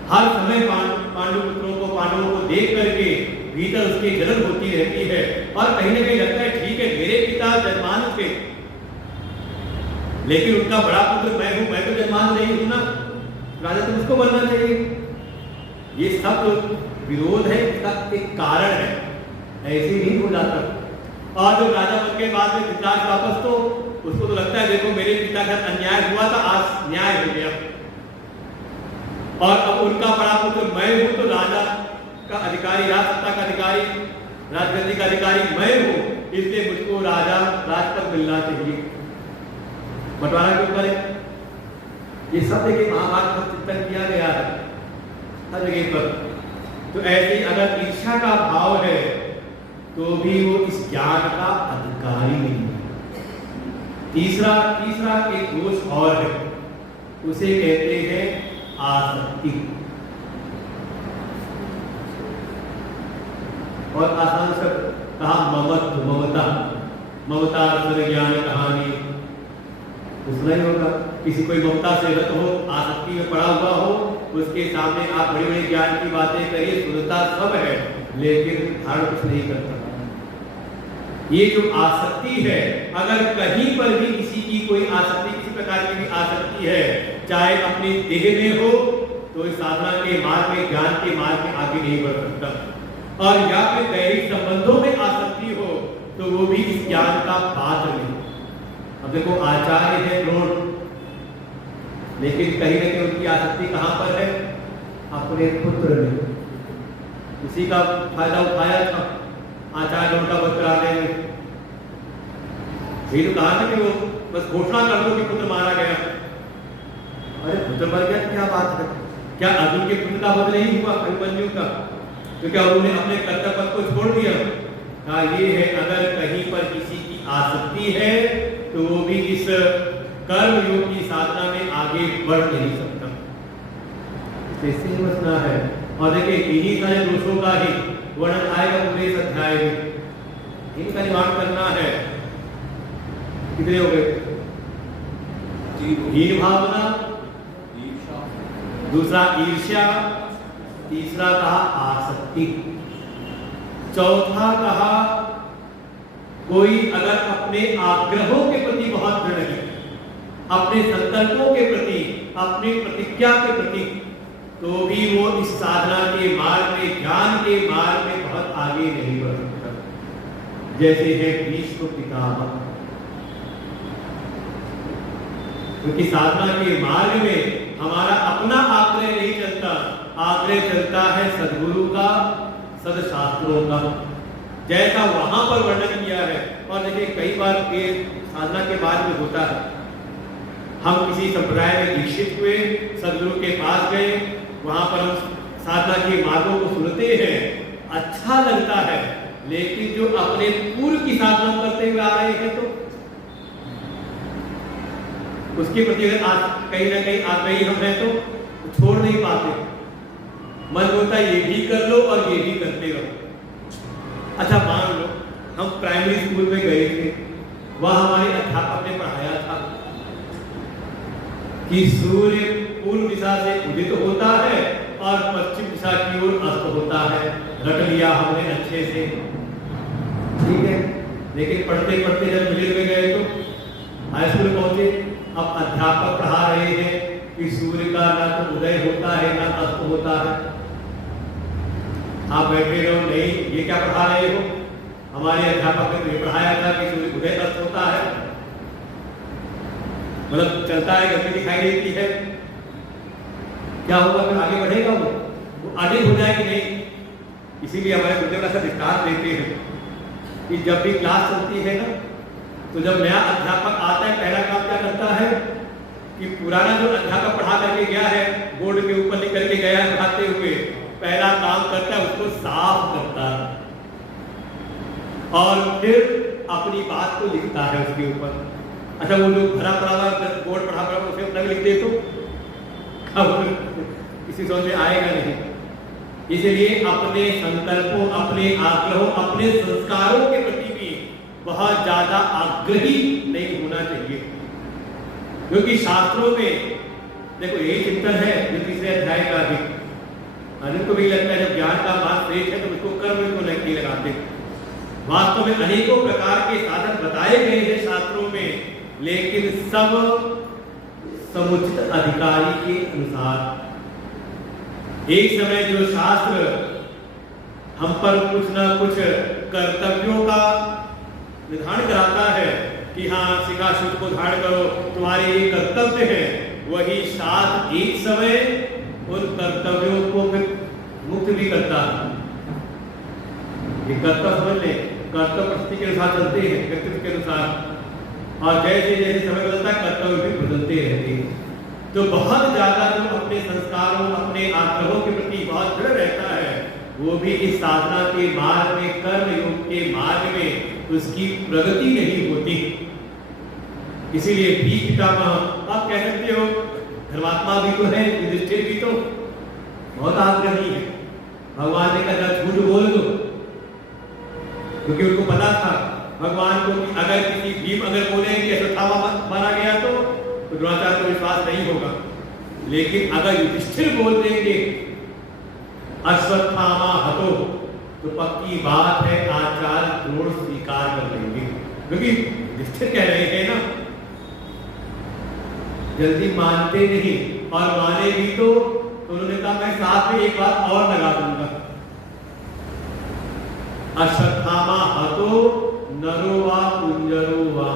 हर समय पांडु पुत्रों को, पांडवों को देख करके भीतर उसकी जलन होती रहती है और कहीं ना कहीं लगता है ठीक है मेरे पिता जन्मान थे, लेकिन उनका बड़ा पुत्र मैं तो जन्मान नहीं हूं ना, राजा तो मुझको बनना चाहिए। ये सब विरोध है, इसका एक कारण है, ऐसे नहीं हो जाता। और जो राजा बन के बाद में धृतराष्ट्र वापस, तो उसको तो लगता है देखो मेरे पिता का अन्याय हुआ था, आज न्याय हो गया, और अब उनका बड़ा पुत्र मैं हूं, तो राजा का अधिकारी, राज सत्ता का अधिकारी, राजगद्दी का अधिकारी मैं हूं, इसलिए मुझको राजा राजपद मिलना चाहिए। बंटवारा क्यों करें? ये सब देखिए महाभारत में चिंतन किया गया है हर जगह पर। तो ऐसे अगर ईर्ष्या का भाव है तो भी वो इस ज्ञान का अधिकारी नहीं है। तीसरा एक दोष और है, उसे कहते हैं आसक्ति। और आसान शब्द कहा ममत्व, ममता ज्ञान कहानी सुना ही होगा। किसी कोई ममता से रत हो, आसक्ति में पड़ा हुआ हो, उसके सामने आप बड़ी बड़ी ज्ञान की बातें करिए, सुनता सब है लेकिन धारण कुछ नहीं करता। ये जो आसक्ति है, अगर कहीं पर भी किसी की कोई आसक्ति, किसी प्रकार की भी आसक्ति है, चाहे अपनी देह में हो, तो इस साधना के मार्ग में, ज्ञान के मार्ग में आगे नहीं बढ़ सकता। और या फिर दैहिक संबंधों में आसक्ति हो, तो वो भी इस ज्ञान का पात्र नहीं। अब देखो आचार्य है द्रोण, लेकिन कहीं ना कहीं उनकी आसक्ति कहां पर है? अपने पुत्र में। उसी का फायदा उठाया था आचार्य उनका वध कराने में। तो कहा था कि वो बस घोषणा कर दो कि पुत्र मारा गया। अरे पुत्र मर गया, क्या बात है? क्या अर्जुन के पुत्र का वध नहीं हुआ अभिमन्यु का? तो क्या उन्होंने अपने कर्तव्य पद को छोड़ दिया? हाँ, ये है, अगर कहीं पर किसी की आसक्ति है तो वो भी इस कर्म योग की साधना में आगे बढ़ नहीं सकता। कैसे बचना है? और देखिए इन्हीं सारे दोषों का ही वर्णन आएगा पूरे इस अध्याय में। इनका निवारण करना है। कितने हो गए? हीन भावना, दूसरा ईर्ष्या, तीसरा कहा आसक्ति, चौथा कहा कोई अगर अपने आग्रहों के प्रति बहुत दृढ़ है, अपने संकल्पों के प्रति, अपनी प्रतिज्ञा के प्रति, तो भी वो इस साधना के मार्ग में, ज्ञान के मार्ग में बहुत आगे नहीं बढ़ सकता। जैसे है भीष्म पितामह, क्योंकि साधना के मार्ग में हमारा अपना आग्रह नहीं चलता, आग्रह चलता है सद्गुरु का, सदशास्त्रों का, जैसा वहां पर वर्णन किया है। और देखिए कई बार ये साधना के बाद में होता है, हम किसी संप्रदाय में दीक्षित हुए, सद्गुरु के पास गए, वहां पर हम साधना के मार्गों को सुनते हैं, अच्छा लगता है, लेकिन जो अपने पूर्व की साधना करते हुए आ रहे हैं तो उसके प्रति अगर कहीं ना कहीं आग्रही हम हैं तो छोड़ नहीं पाते। मन होता है ये भी कर लो और ये भी करते रहो। अच्छा मान लो हम प्राइमरी स्कूल में गए थे, वह हमारे अध्यापक ने पढ़ाया था कि सूर्य पूर्व दिशा से उदित होता है और पश्चिम दिशा की ओर अस्त होता है। रट लिया हमने अच्छे से, ठीक है। लेकिन पढ़ते पढ़ते जब मिडिल में गए तो हाई स्कूल पहुंचे, अब अध्यापक पढ़ा रहे हैं कि सूर्य का ना तो उदय होता है ना अस्त होता है। आप बैठे रहो, नहीं ये क्या पढ़ा रहे हो? हमारे अध्यापक ने तो ये पढ़ाया था कि सूर्य उदय अस्त होता है, मतलब चलता है, गति दिखाई देती है। क्या होगा फिर? आगे बढ़ेगा वो आगे हो जाए कि नहीं? इसीलिए हमारे गुरुदेव ऐसा विस्तार देते हैं कि जब भी क्लास चलती है ना, तो जब नया अध्यापक आता है, पहला काम क्या करता है कि पुराना जो अध्यापक पढ़ा करके गया है, बोर्ड के ऊपर लिख करके गया है पढ़ाते हुए, पहला काम करता है उसको साफ करता है और फिर अपनी बात को लिखता है उसके ऊपर। अच्छा वो जो भरा पड़ा हुआ बोर्ड पढ़ा पड़ा उसे अपना लिख दे तो किसी समझ में आएगा नहीं। इसलिए अपने संकल्पों, अपने आग्रहों, अपने संस्कारों के प्रति भी बहुत ज्यादा आग्रही नहीं होना चाहिए, क्योंकि शास्त्रों में देखो यही चिंतन है जो तीसरे अध्याय का भी। अर्जुन को भी लगता है जब ज्ञान का मार्ग श्रेष्ठ है तो उसको कर्म को नहीं लगाते। वास्तव में अनेकों प्रकार के साधन बताए गए हैं शास्त्रों में, लेकिन सब समुचित अधिकारी के अनुसार। एक समय जो शास्त्र हम पर कुछ ना कुछ कर्तव्यों का निर्धारण कराता है कि हाँ शिखाशुद्ध को धारण करो, तुम्हारे ये कर्तव्य है, वही शास्त्र एक समय उन कर्तव्यों को फिर मुक्त भी करता है। ये कर्तव्य समझ ले, कर्तव्य परिस्थिति के अनुसार चलते हैं, व्यक्तित्व के अनुसार, और जैसे जैसे समय बदलता है कर्तव्य भी बदलते रहते हैं। तो बहुत ज्यादा जो अपने संस्कारों, अपने आग्रहों के प्रति बहुत दृढ़ रहता है, वो भी इस साधना के मार्ग में, कर्म योग के मार्ग में उसकी प्रगति नहीं होती। इसीलिए भी पितामह आप कह सकते हो, धर्मात्मा भी तो है, युधिष्ठिर भी तो बहुत आग्रही है। भगवान ने कहा झूठ बोल दो, क्योंकि उनको पता था भगवान को कि अगर किसी भीम अगर बोले कि अश्वत्थामा मारा गया तो द्रोणाचार्य को विश्वास नहीं होगा। लेकिन अगर युधिष्ठिर बोल देंगे अश्वत्थामा हतो, तो पक्की बात है आचार्य द्रोण स्वीकार कर लेंगे, क्योंकि युधिष्ठिर कह रहे हैं ना, जल्दी मानते नहीं, और माने भी तो उन्होंने कहा मैं साथ में एक बात और लगा दूंगा, अश्वत्थामा हतो नरो वा कुंजरो वा,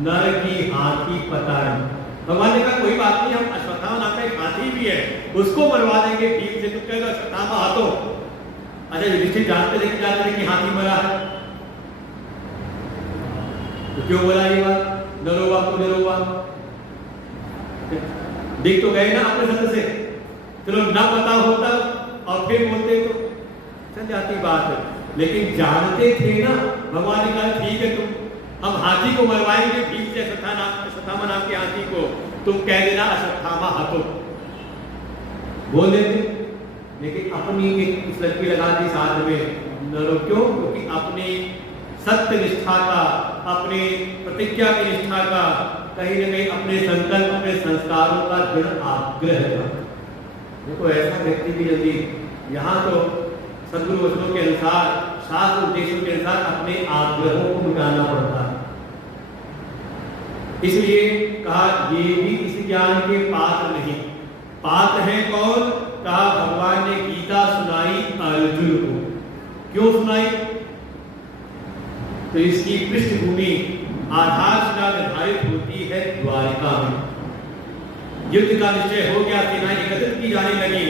नर की हाथी पता नहीं। भगवान ने कहा कोई बात नहीं, हम अश्वत्थामा नाम का एक हाथी भी है उसको मरवा देंगे भीम से। तुम कहेगा अश्वत्थामा हतो, अच्छा युधिष्ठिर जानते लेके जाते थे कि हाथी मरा है, तो क्यों बोला ये बात, नरो वा कुंजरो वा, देख तो गए ना अपने सत्य से, चलो ना पता होता और फिर बोलते तो चल जाती बात है। लेकिन जानते थे ना, भगवान ने कहा ठीक है तुम हम हाथी को मरवाएंगे भीम से, अश्वत्थामा नाम के हाथी को, तुम कह देना अश्वत्थामा हतो, बोल देते। लेकिन अपनी एक लड़की लगा दी साथ में नरो, क्यों? क्योंकि अपनी सत्य निष्ठा का, अपनी प्रतिज्ञा की निष्ठा का, कहीं न कहीं अपने संकल्प, अपने संस्कारों का दृढ़ आग्रह था। देखो ऐसा व्यक्ति भी यदि यहाँ तो सद्गुरु वचनों के अनुसार, शास्त्र उपदेशों के अनुसार अपने आग्रहों को मिटाना पड़ता है। इसलिए कहा ये भी इस ज्ञान के पात्र नहीं। पात्र है कौन? कहा भगवान ने गीता सुनाई अर्जुन को। क्यों सुनाई? तो इसकी पृष्ठभूमि आधारशिला निर्धारित होती है द्वारिका में। युद्ध का निश्चय हो गया, सेनाएं एकत्रित की जाने लगी।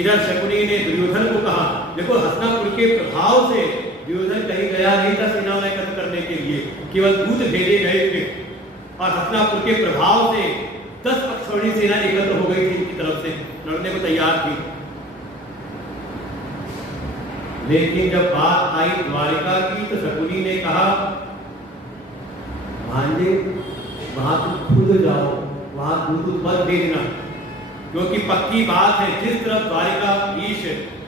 इधर शकुनी ने दुर्योधन को कहा, देखो हस्तिनापुर के प्रभाव से दुर्योधन कहीं गया नहीं था सेनाओं एकत्र करने के लिए, केवल दूत भेजे गए थे, और हस्तिनापुर के प्रभाव से 10 अक्षौहिणी सेना एकत्र हो गई थी उनकी तरफ से, लड़ने को तैयार थी। लेकिन जब बात आई द्वारिका की तो शकुनी ने कहा, भांजे वहां तुम खुद जाओ, वहां दूत मत भेजना, क्योंकि पक्की बात है जिस तरफ द्वारिकाधीश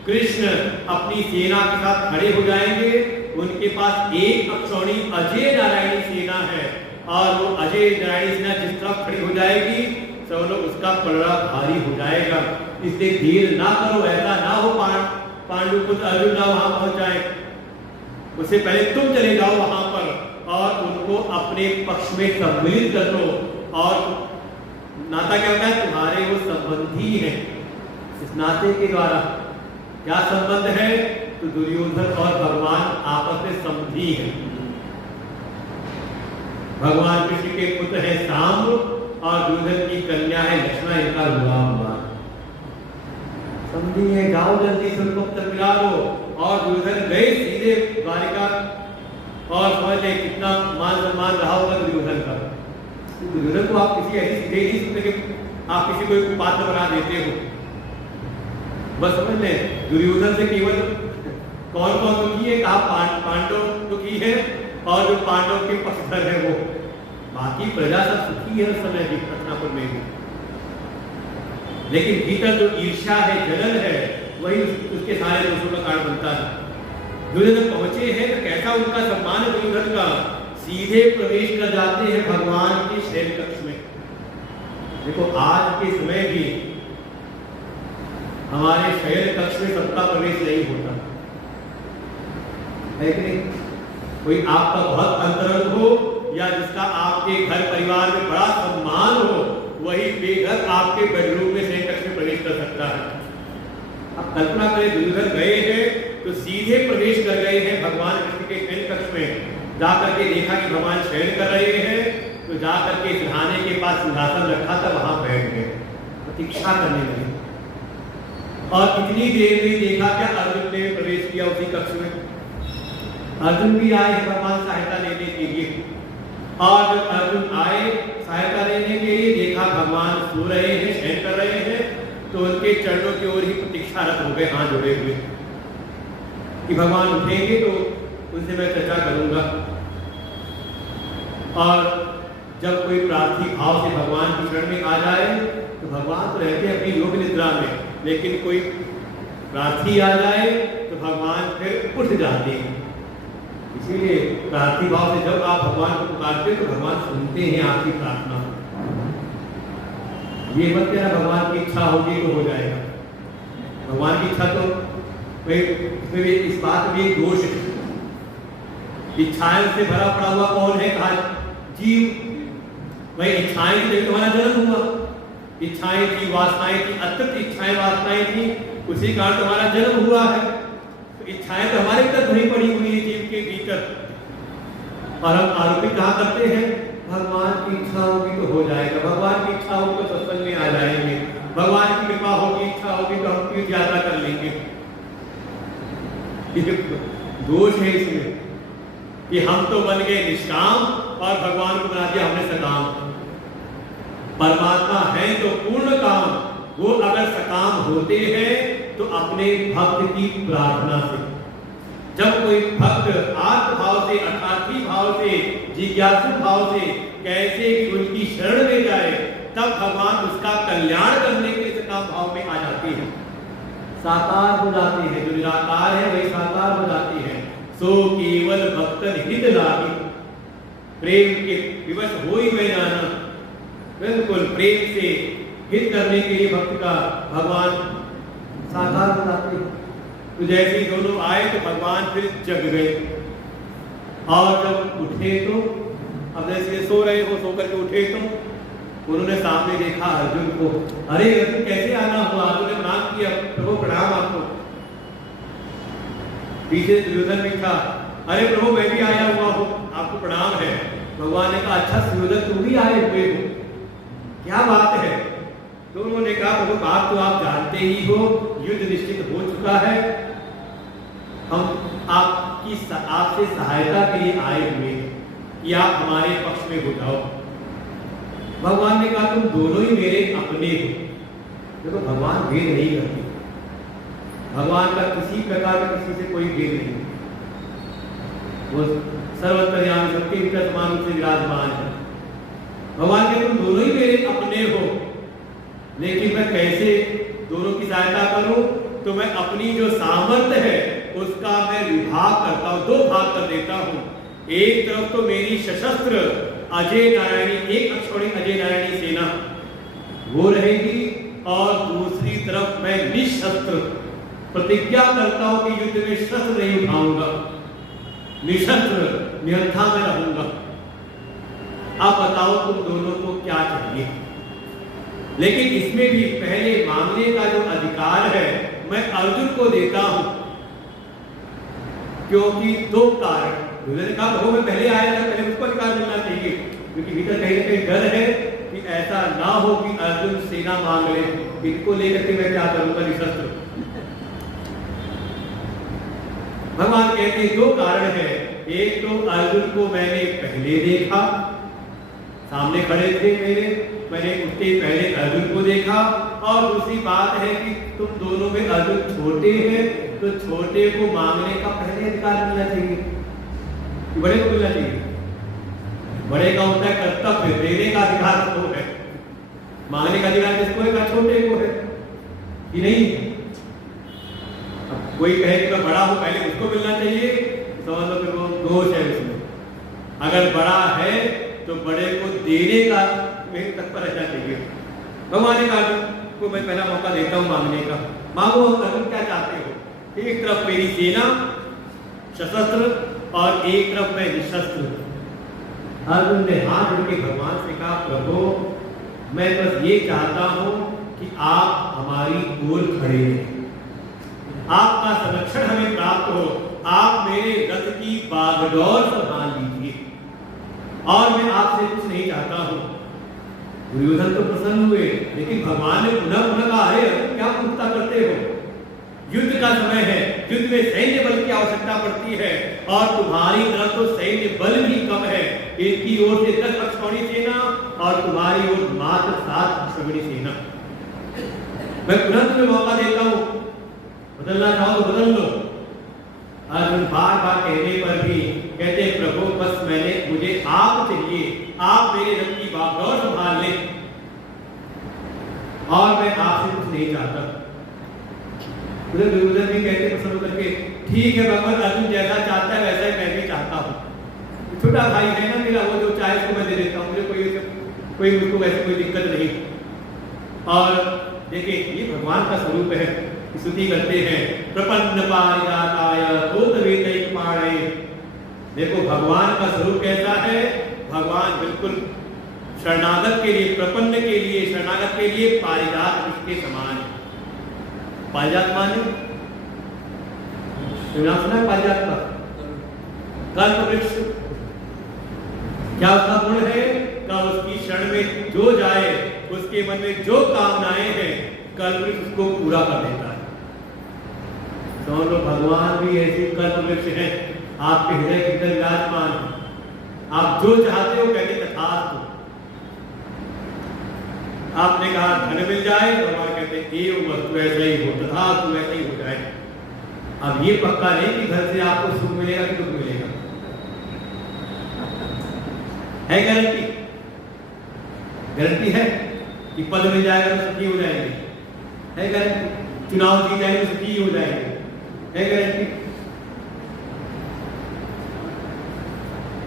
कृष्ण अपनी सेना के साथ खड़े हो जाएंगे, उनके पास एक अक्षौहिणी अजय नारायणी सेना है, और वो अजय नारायणी सेना जिस तरफ खड़ी हो जाएगी सब लोग उसका पलड़ा भारी हो जाएगा। इसलिए देर ना करो, ऐसा ना हो पांडु पुत्र अर्जुन ना वहां पहुंच जाए, उससे पहले तुम चले जाओ वहां पर और उनको अपने पक्ष में सम्मिलित कर लो। और नाता क्या होता है? तुम्हारे वो संबंधी हैं, इस नाते के द्वारा क्या संबंध है? तो दुर्योधन और भगवान आपस में संबंधी हैं। भगवान कृष्ण के पुत्र है सांब और दुर्योधन की कन्या है लक्ष्मण, इनका विवाह हुआ। संबंधी है, जाओ जल्दी से उनको उत्तर मिला लो। और दुर्योधन गए सीधे द्वारिका, और समझे कितना मान सम्मान रहा होगा दुर्योधन का। दुर्योधन को आप किसी ऐसी सीधे नहीं सुनते कि आप किसी को एक पात्र बना देते हो, बस समझ लें दुर्योधन से केवल कौन कौन दुखी है? कहा पांडव दुखी है, और जो पांडव के पक्षधर है वो, बाकी प्रजा सब सुखी है उस समय भी हस्तिनापुर में भी। लेकिन भीतर जो ईर्ष्या है, जलन है, वही उसके सारे दोषों का कारण बनता है। दुर्योधन पहुंचे हैं तो कैसा उनका सम्मान है दुर्योधन का, सीधे प्रवेश कर जाते हैं भगवान के शयन कक्ष में। देखो आज के समय भी हमारे शयन कक्ष में सबका प्रवेश नहीं होता है कि नहीं? कोई आपका बहुत अंतरंग हो या जिसका आपके घर परिवार में बड़ा सम्मान हो, वही बेघर आपके बेडरूम में शयन कक्ष में प्रवेश कर सकता है। अब कल्पना करें दुर्योधन गए हैं तो सीधे प्रवेश कर गए हैं भगवान कृष्ण के शयन कक्ष में। जाकर के देखा कि भगवान शयन कर रहे हैं, तो जाकर के सिरहाने के पास सिंहासन रखा था वहां बैठ गए, प्रतीक्षा करने लगे। और इतनी देर में देखा क्या अर्जुन ने प्रवेश किया उसी कक्ष में। अर्जुन भी आए हैं भगवान सहायता लेने के लिए, और जब अर्जुन आए सहायता लेने के लिए, देखा भगवान सो रहे हैं, शयन कर रहे हैं, तो उनके चरणों की ओर ही प्रतीक्षारत हो गए, हाथ जोड़े हुए कि भगवान उठेंगे तो उनसे मैं चर्चा करूंगा। और जब कोई प्रार्थी भाव से भगवान की शरण में आ जाए तो भगवान तो रहते हैं अपनी योग निद्रा में, लेकिन कोई प्रार्थी आ जाए तो भगवान फिर उठ जाते हैं। इसीलिए प्रार्थी भाव से जब आप भगवान को पुकारते हैं तो भगवान सुनते हैं आपकी प्रार्थना। ये मत कहना भगवान की इच्छा होगी तो हो जाएगा। भगवान की इच्छा तो इस बात में एक दोष है, इच्छाएं से भरा पड़ा हुआ कौन है? कहा जीव। वही इच्छाएं थी तभी तुम्हारा जन्म हुआ, इच्छाएं थी, वासनाएं थी, अत्यंत इच्छाएं वासनाएं थी, उसी कारण तुम्हारा जन्म हुआ है। तो इच्छाएं तो हमारे भीतर भरी पड़ी हुई है जीव के भीतर, और हम आरोपित कहाँ करते हैं? भगवान की इच्छा होगी तो हो जाएगा, भगवान की इच्छा होगी तो सत्संग में आ जाएंगे, भगवान की कृपा होगी, इच्छा होगी तो हम तीर्थ यात्रा कर लेंगे। दोष है इसमें कि हम तो बन गए निष्काम और भगवान को बना दिया हमने सकाम। परमात्मा है तो पूर्ण काम, वो अगर सकाम होते हैं तो अपने भक्त की प्रार्थना से। जब कोई भक्त आत्म भाव से, अर्थार्थी भाव से, जिज्ञासु भाव से कैसे उनकी शरण में जाए, तब भगवान उसका कल्याण करने के सकाम भाव में आ जाते हैं, साकार हो जाते हैं। जो निराकार है वही साकार हो जाते हैं। सो केवल भक्तन हित लागे, प्रेम के विवश हो ही मैं जाना। बिल्कुल प्रेम से हित करने के लिए भक्त का भगवान साकार हो जाते हैं। तो जैसे ही दोनों आए तो भगवान फिर जग गए, और जब उठे तो अब जैसे सो रहे हो, सो करके उठे तो उन्होंने सामने देखा अर्जुन को। अरे अर्जुन कैसे आना हुआ? अर्जुन ने प्रणाम किया, प्रभु प्रणाम आपको। पीछे दुर्योधन भी था, अरे प्रभु मैं भी आया हुआ हूँ, आपको प्रणाम है। भगवान ने कहा अच्छा दुर्योधन तुम भी आए हुए हो, क्या बात है? तो उन्होंने कहा प्रभु बात तो आप जानते ही हो, युद्ध निश्चित हो चुका है, हम आपसे सहायता के लिए आए हुए हैं कि आप हमारे पक्ष में हो जाओ। भगवान ने कहा तुम दोनों ही मेरे अपने हो। देखो भगवान भेद नहीं करते, भगवान का किसी प्रकार का किसी से कोई भेद नहीं, वो सर्वतरयामी सबके भीतर समान रूप से विराजमान है। भगवान के तुम दोनों ही मेरे अपने हो, लेकिन मैं कैसे दोनों की सहायता करूं? तो मैं अपनी जो सामर्थ्य है उसका मैं विभाग करता हूं, दो भाग कर देता हूं। एक तरफ तो मेरी सशस्त्र अजय नारायणी, एक अक्षौणी अजय नारायणी सेना वो रहेगी, और दूसरी तरफ मैं निशस्त्र प्रतिज्ञा करता हूं कि युद्ध में शस्त्र नहीं उठाऊंगा, निशस्त्र निहत्था में रहूंगा। आप बताओ तुम दोनों को क्या चाहिए? लेकिन इसमें भी पहले मांगने का जो अधिकार है मैं अर्जुन को देता हूं, क्योंकि दो कारण। उन्होंने कहा प्रभु मैं पहले आया था, पहले मुझको अधिकार मिलना चाहिए, क्योंकि भीतर कहीं ना कहीं डर है कि ऐसा ना हो कि अर्जुन सेना मांग ले, इनको लेकर के मैं क्या करूंगा निशस्त्र। भगवान कहते हैं दो कारण है, एक तो अर्जुन को मैंने पहले देखा, सामने खड़े थे मेरे, मैंने उसके पहले अर्जुन को देखा, और दूसरी बात है कि तुम दोनों में अर्जुन छोटे हैं, तो छोटे को मांगने का पहले अधिकार मिलना चाहिए, बड़े को मिलना चाहिए। बड़े का होता है कर्तव्य, देने का अधिकार तो है, मांगने का अधिकार किसको है? छोटे को है कि नहीं? अब कोई कहे कि मैं बड़ा हूं पहले उसको मिलना चाहिए, समझ लो फिर वो दोष है उसमें। अगर बड़ा है तो बड़े को देने का मेरे तत्पर रहना चाहिए। भगवान ने कहा को मैं पहला मौका देता हूं मांगने का, मांगो अर्जुन क्या चाहते हो? एक तरफ मेरी सेना सशस्त्र और एक तरफ मैं निशस्त्र। अर्जुन ने हाथ जोड़ के भगवान से कहा प्रभु मैं बस ये चाहता हूं कि आप हमारी ओर खड़े रहें, आपका संरक्षण हमें प्राप्त हो, आप मेरे रथ की बागडोर संभाल लीजिए, और मैं आपसे कुछ नहीं चाहता हूं। दुर्योधन तो प्रसन्न हुए, लेकिन भगवान ने पुनः पुनः कहा अरे क्या पूछता करते हो? युद्ध का समय है, युद्ध में सैन्य बल की आवश्यकता पड़ती है, और तुम्हारी तरफ तो सैन्य बल भी कम है, इनकी ओर से 10 अक्षौणी सेना और तुम्हारी ओर मात्र 7 अक्षौणी सेना। मैं पुनः तुम्हें मौका देता हूं, बदलना चाहो तो बदल लो। अर्जुन बार बार कहने पर भी कहते प्रभु बस मुझे आप चाहिए, आप मेरे रथ की बागडोर संभाल लें और मैं आपसे कुछ नहीं चाहता। उधर दुर्योधन भी कहते प्रसन्न करके ठीक है भगवान, अर्जुन जैसा चाहता है वैसा ही मैं भी चाहता हूँ। छोटा भाई है ना मेरा, वो जो चाहे उसको मैं दे देता हूँ, मुझे कोई मुझको वैसे कोई दिक्कत नहीं। और देखिए ये भगवान का स्वरूप है, स्तुति करते हैं प्रपन्न पारिजाताय तोतवेतैकपाणये। देखो भगवान का स्वरूप कैसा है, भगवान बिल्कुल शरणागत के लिए, प्रपन्न के लिए, शरणागत के लिए पारिजात इसके समान है। पारिजात माने सुना है पारिजात का कल्प वृक्ष, क्या उसका गुण है का उसकी शरण में जो जाए उसके मन में जो कामनाएं हैं कल्प वृक्ष उसको पूरा कर देता है। समझ लो भगवान भी ऐसे कल्प वृक्ष हैं, आपके हृदय के अंदर विराजमान है। आप जो चाहते हो कहते तथास्तु। आपने कहा धन मिल जाए, भगवान कहते एवं वस्तु ऐसा ही हो, तथास्तु ऐसा ही हो जाए। अब ये पक्का नहीं कि घर से आपको सुख मिलेगा कि दुख मिलेगा, है गारंटी? गारंटी है कि पद मिल जाएगा तो सुखी हो जाएंगे, है गारंटी? चुनाव जीत जाएंगे तो सुखी हो जाएंगे, है गारंटी?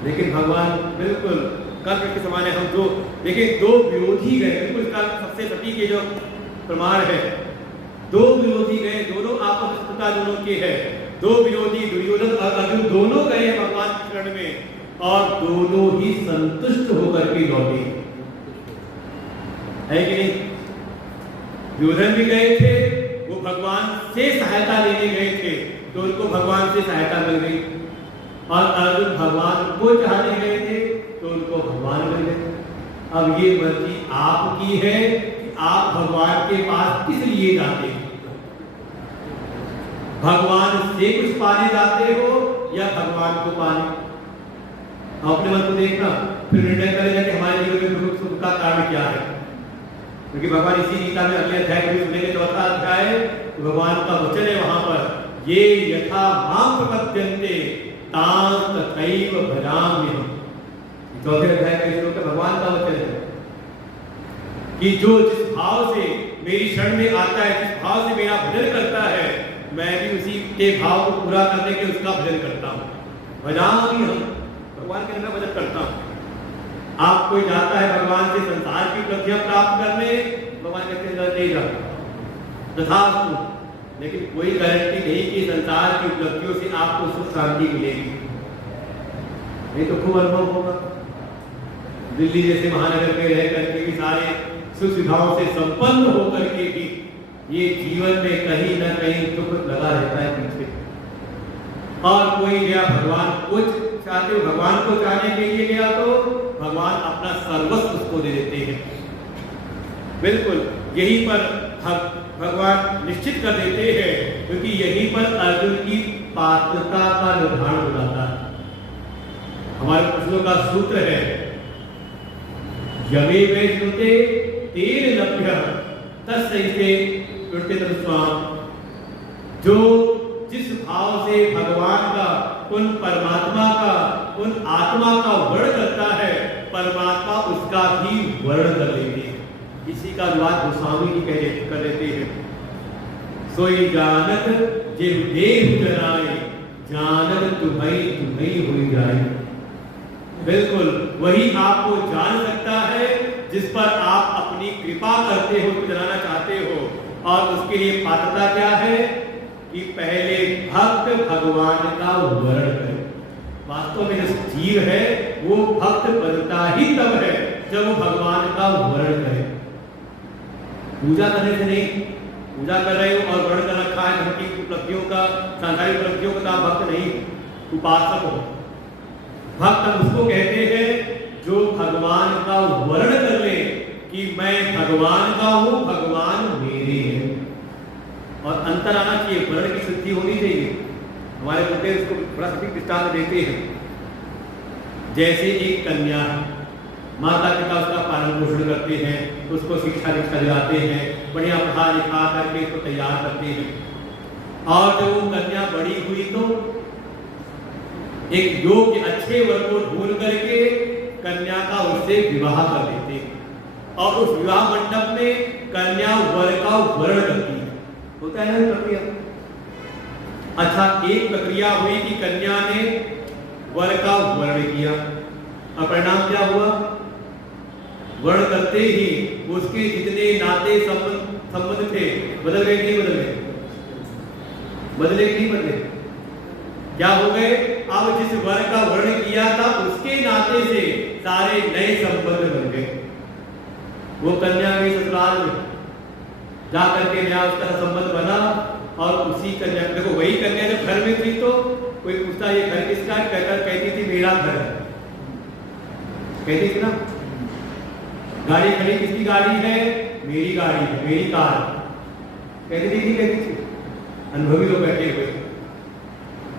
लेकिन भगवान बिल्कुल कर्म के समान है। हम जो देखिए दो विरोधी गए, बिल्कुल इसका सबसे सटीक ये जो प्रमाण है, दो विरोधी गए, दोनों आपस में शत्रुता दोनों के है। दो विरोधी दुर्योधन और अर्जुन दोनों गए हैं भगवान की शरण में और दोनों ही संतुष्ट होकर के लौटे, है कि नहीं? दुर्योधन भी गए थे, वो भगवान से सहायता लेने गए थे तो उनको भगवान से सहायता मिल गई, और अर्जुन भगवान को चाहने गए थे तो उनको भगवान मिल गए। अब ये मर्जी आपकी है कि आप भगवान के पास किस लिए जाते हैं, भगवान से कुछ पाने जाते हो या भगवान को पाने? अपने मन को देखना, फिर निर्णय करेगा कि हमारे जीवन में दुख सुख का कारण क्या है। क्योंकि भगवान इसी गीता में अगले अध्याय में सुनेंगे, चौथा अध्याय, भगवान का वचन है वहां पर, ये यथा मां प्रपद्यन्ते तां तथैव भजाम्यहम्। चौथे अध्याय का श्लोक भगवान का वचन है कि जो जिस भाव से मेरी शरण में आता है, जिस भाव से मेरा भजन करता है, मैं भी उसी के भाव को पूरा करने के उसका भजन करता हूँ। भजाम्यहम्, भगवान के अंदर भजन करता हूँ। आप कोई जाता है भगवान से संसार की उपलब्धियां प्राप्त करने, भगवान के अंदर नहीं जाता तथास्तु, लेकिन कोई गारंटी नहीं कि संसार की उपलब्धियों से आपको सुख शांति मिलेगी। नहीं तो खूब अनुभव होगा, दिल्ली जैसे महानगर में रह करके भी सारे सुख सुविधाओं से संपन्न होकर के भी ये जीवन में कहीं ना कहीं दुख लगा रहता है पीछे। और कोई गया भगवान को चाहते हो, भगवान को चाहने के लिए गया तो भगवान अपना सर्वस्व उसको दे देते हैं। बिल्कुल यहीं पर भगवान निश्चित कर देते हैं, क्योंकि यहीं पर अर्जुन की पात्रता का निर्धारण हो जाता है। हमारे प्रश्नों का सूत्र है यमे वे श्रुते तेन लभ्य तस्सैते श्रुते तस्वाम। जो जिस भाव से भगवान का, उन परमात्मा का, उन आत्मा का वर्ण करता है, परमात्मा उसका भी वर्ण कर लेते हैं। इसी का अनुवाद गोस्वामी जी कर देते हैं, सोई जानत जिव देह जनाए, जानत तुम्हारी तुम्हारी हुई जाए। बिल्कुल वही आपको जान सकता है जिस पर आप अपनी कृपा करते हो, उसको जनाना चाहते हो। और उसके लिए पात्रता क्या है कि पहले भक्त भगवान का वर्ण करे। वास्तव में जो जीव है वो भक्त बनता ही तब है जब वो भगवान का वर्ण करे। पूजा करने से नहीं, पूजा कर रहे हो और वर्ण कर रखा है धन की उपलब्धियों का, सांसारिक उपलब्धियों का, आप भक्त नहीं, उपासक हो। भक्त हम उसको कहते हैं जो भगवान का वर्ण कर ले कि मैं भगवान का हूं, भगवान मेरे हैं। और अंतर आना चाहिए, वर्ण की शुद्धि होनी चाहिए। हमारे बुद्ध इसको बड़ा सटीक दृष्टांत देते हैं। जैसे एक कन्या, माता पिता उसका पालन पोषण करते हैं, उसको शिक्षा दीक्षा दिलाते हैं, बढ़िया पढ़ा लिखा करके इसको तैयार करते हैं। और जब वो कन्या बड़ी हुई तो एक योग्य अच्छे वर को ढूंढ करके कन्या का उससे विवाह कर देते हैं और उस विवाह मंडप में कन्या वर का वर्ण करती है। होता है ना प्रक्रिया। अच्छा, एक प्रक्रिया हुई कि कन्या ने वर का वर्ण किया और परिणाम क्या हुआ? वर्ण करते ही उसके जितने नाते संबंध थे बदल गए नहीं बदल गए? बदले नहीं बदले? क्या हो गए? अब जिस वर का वर्ण किया था उसके नाते से सारे नए संबंध बन गए। वो कन्या के ससुराल में जाकर के नया उसका संबंध बना और उसी कन्या, देखो वही कन्या जब घर में थी तो कोई पूछता ये घर किसका? कहती थी मेरा घर है, कहती थी ना। गाड़ी खड़ी किसकी गाड़ी है? मेरी गाड़ी है, मेरी कार, कहती थी नहीं कहती थी? अनुभवी लोग बैठे हुए।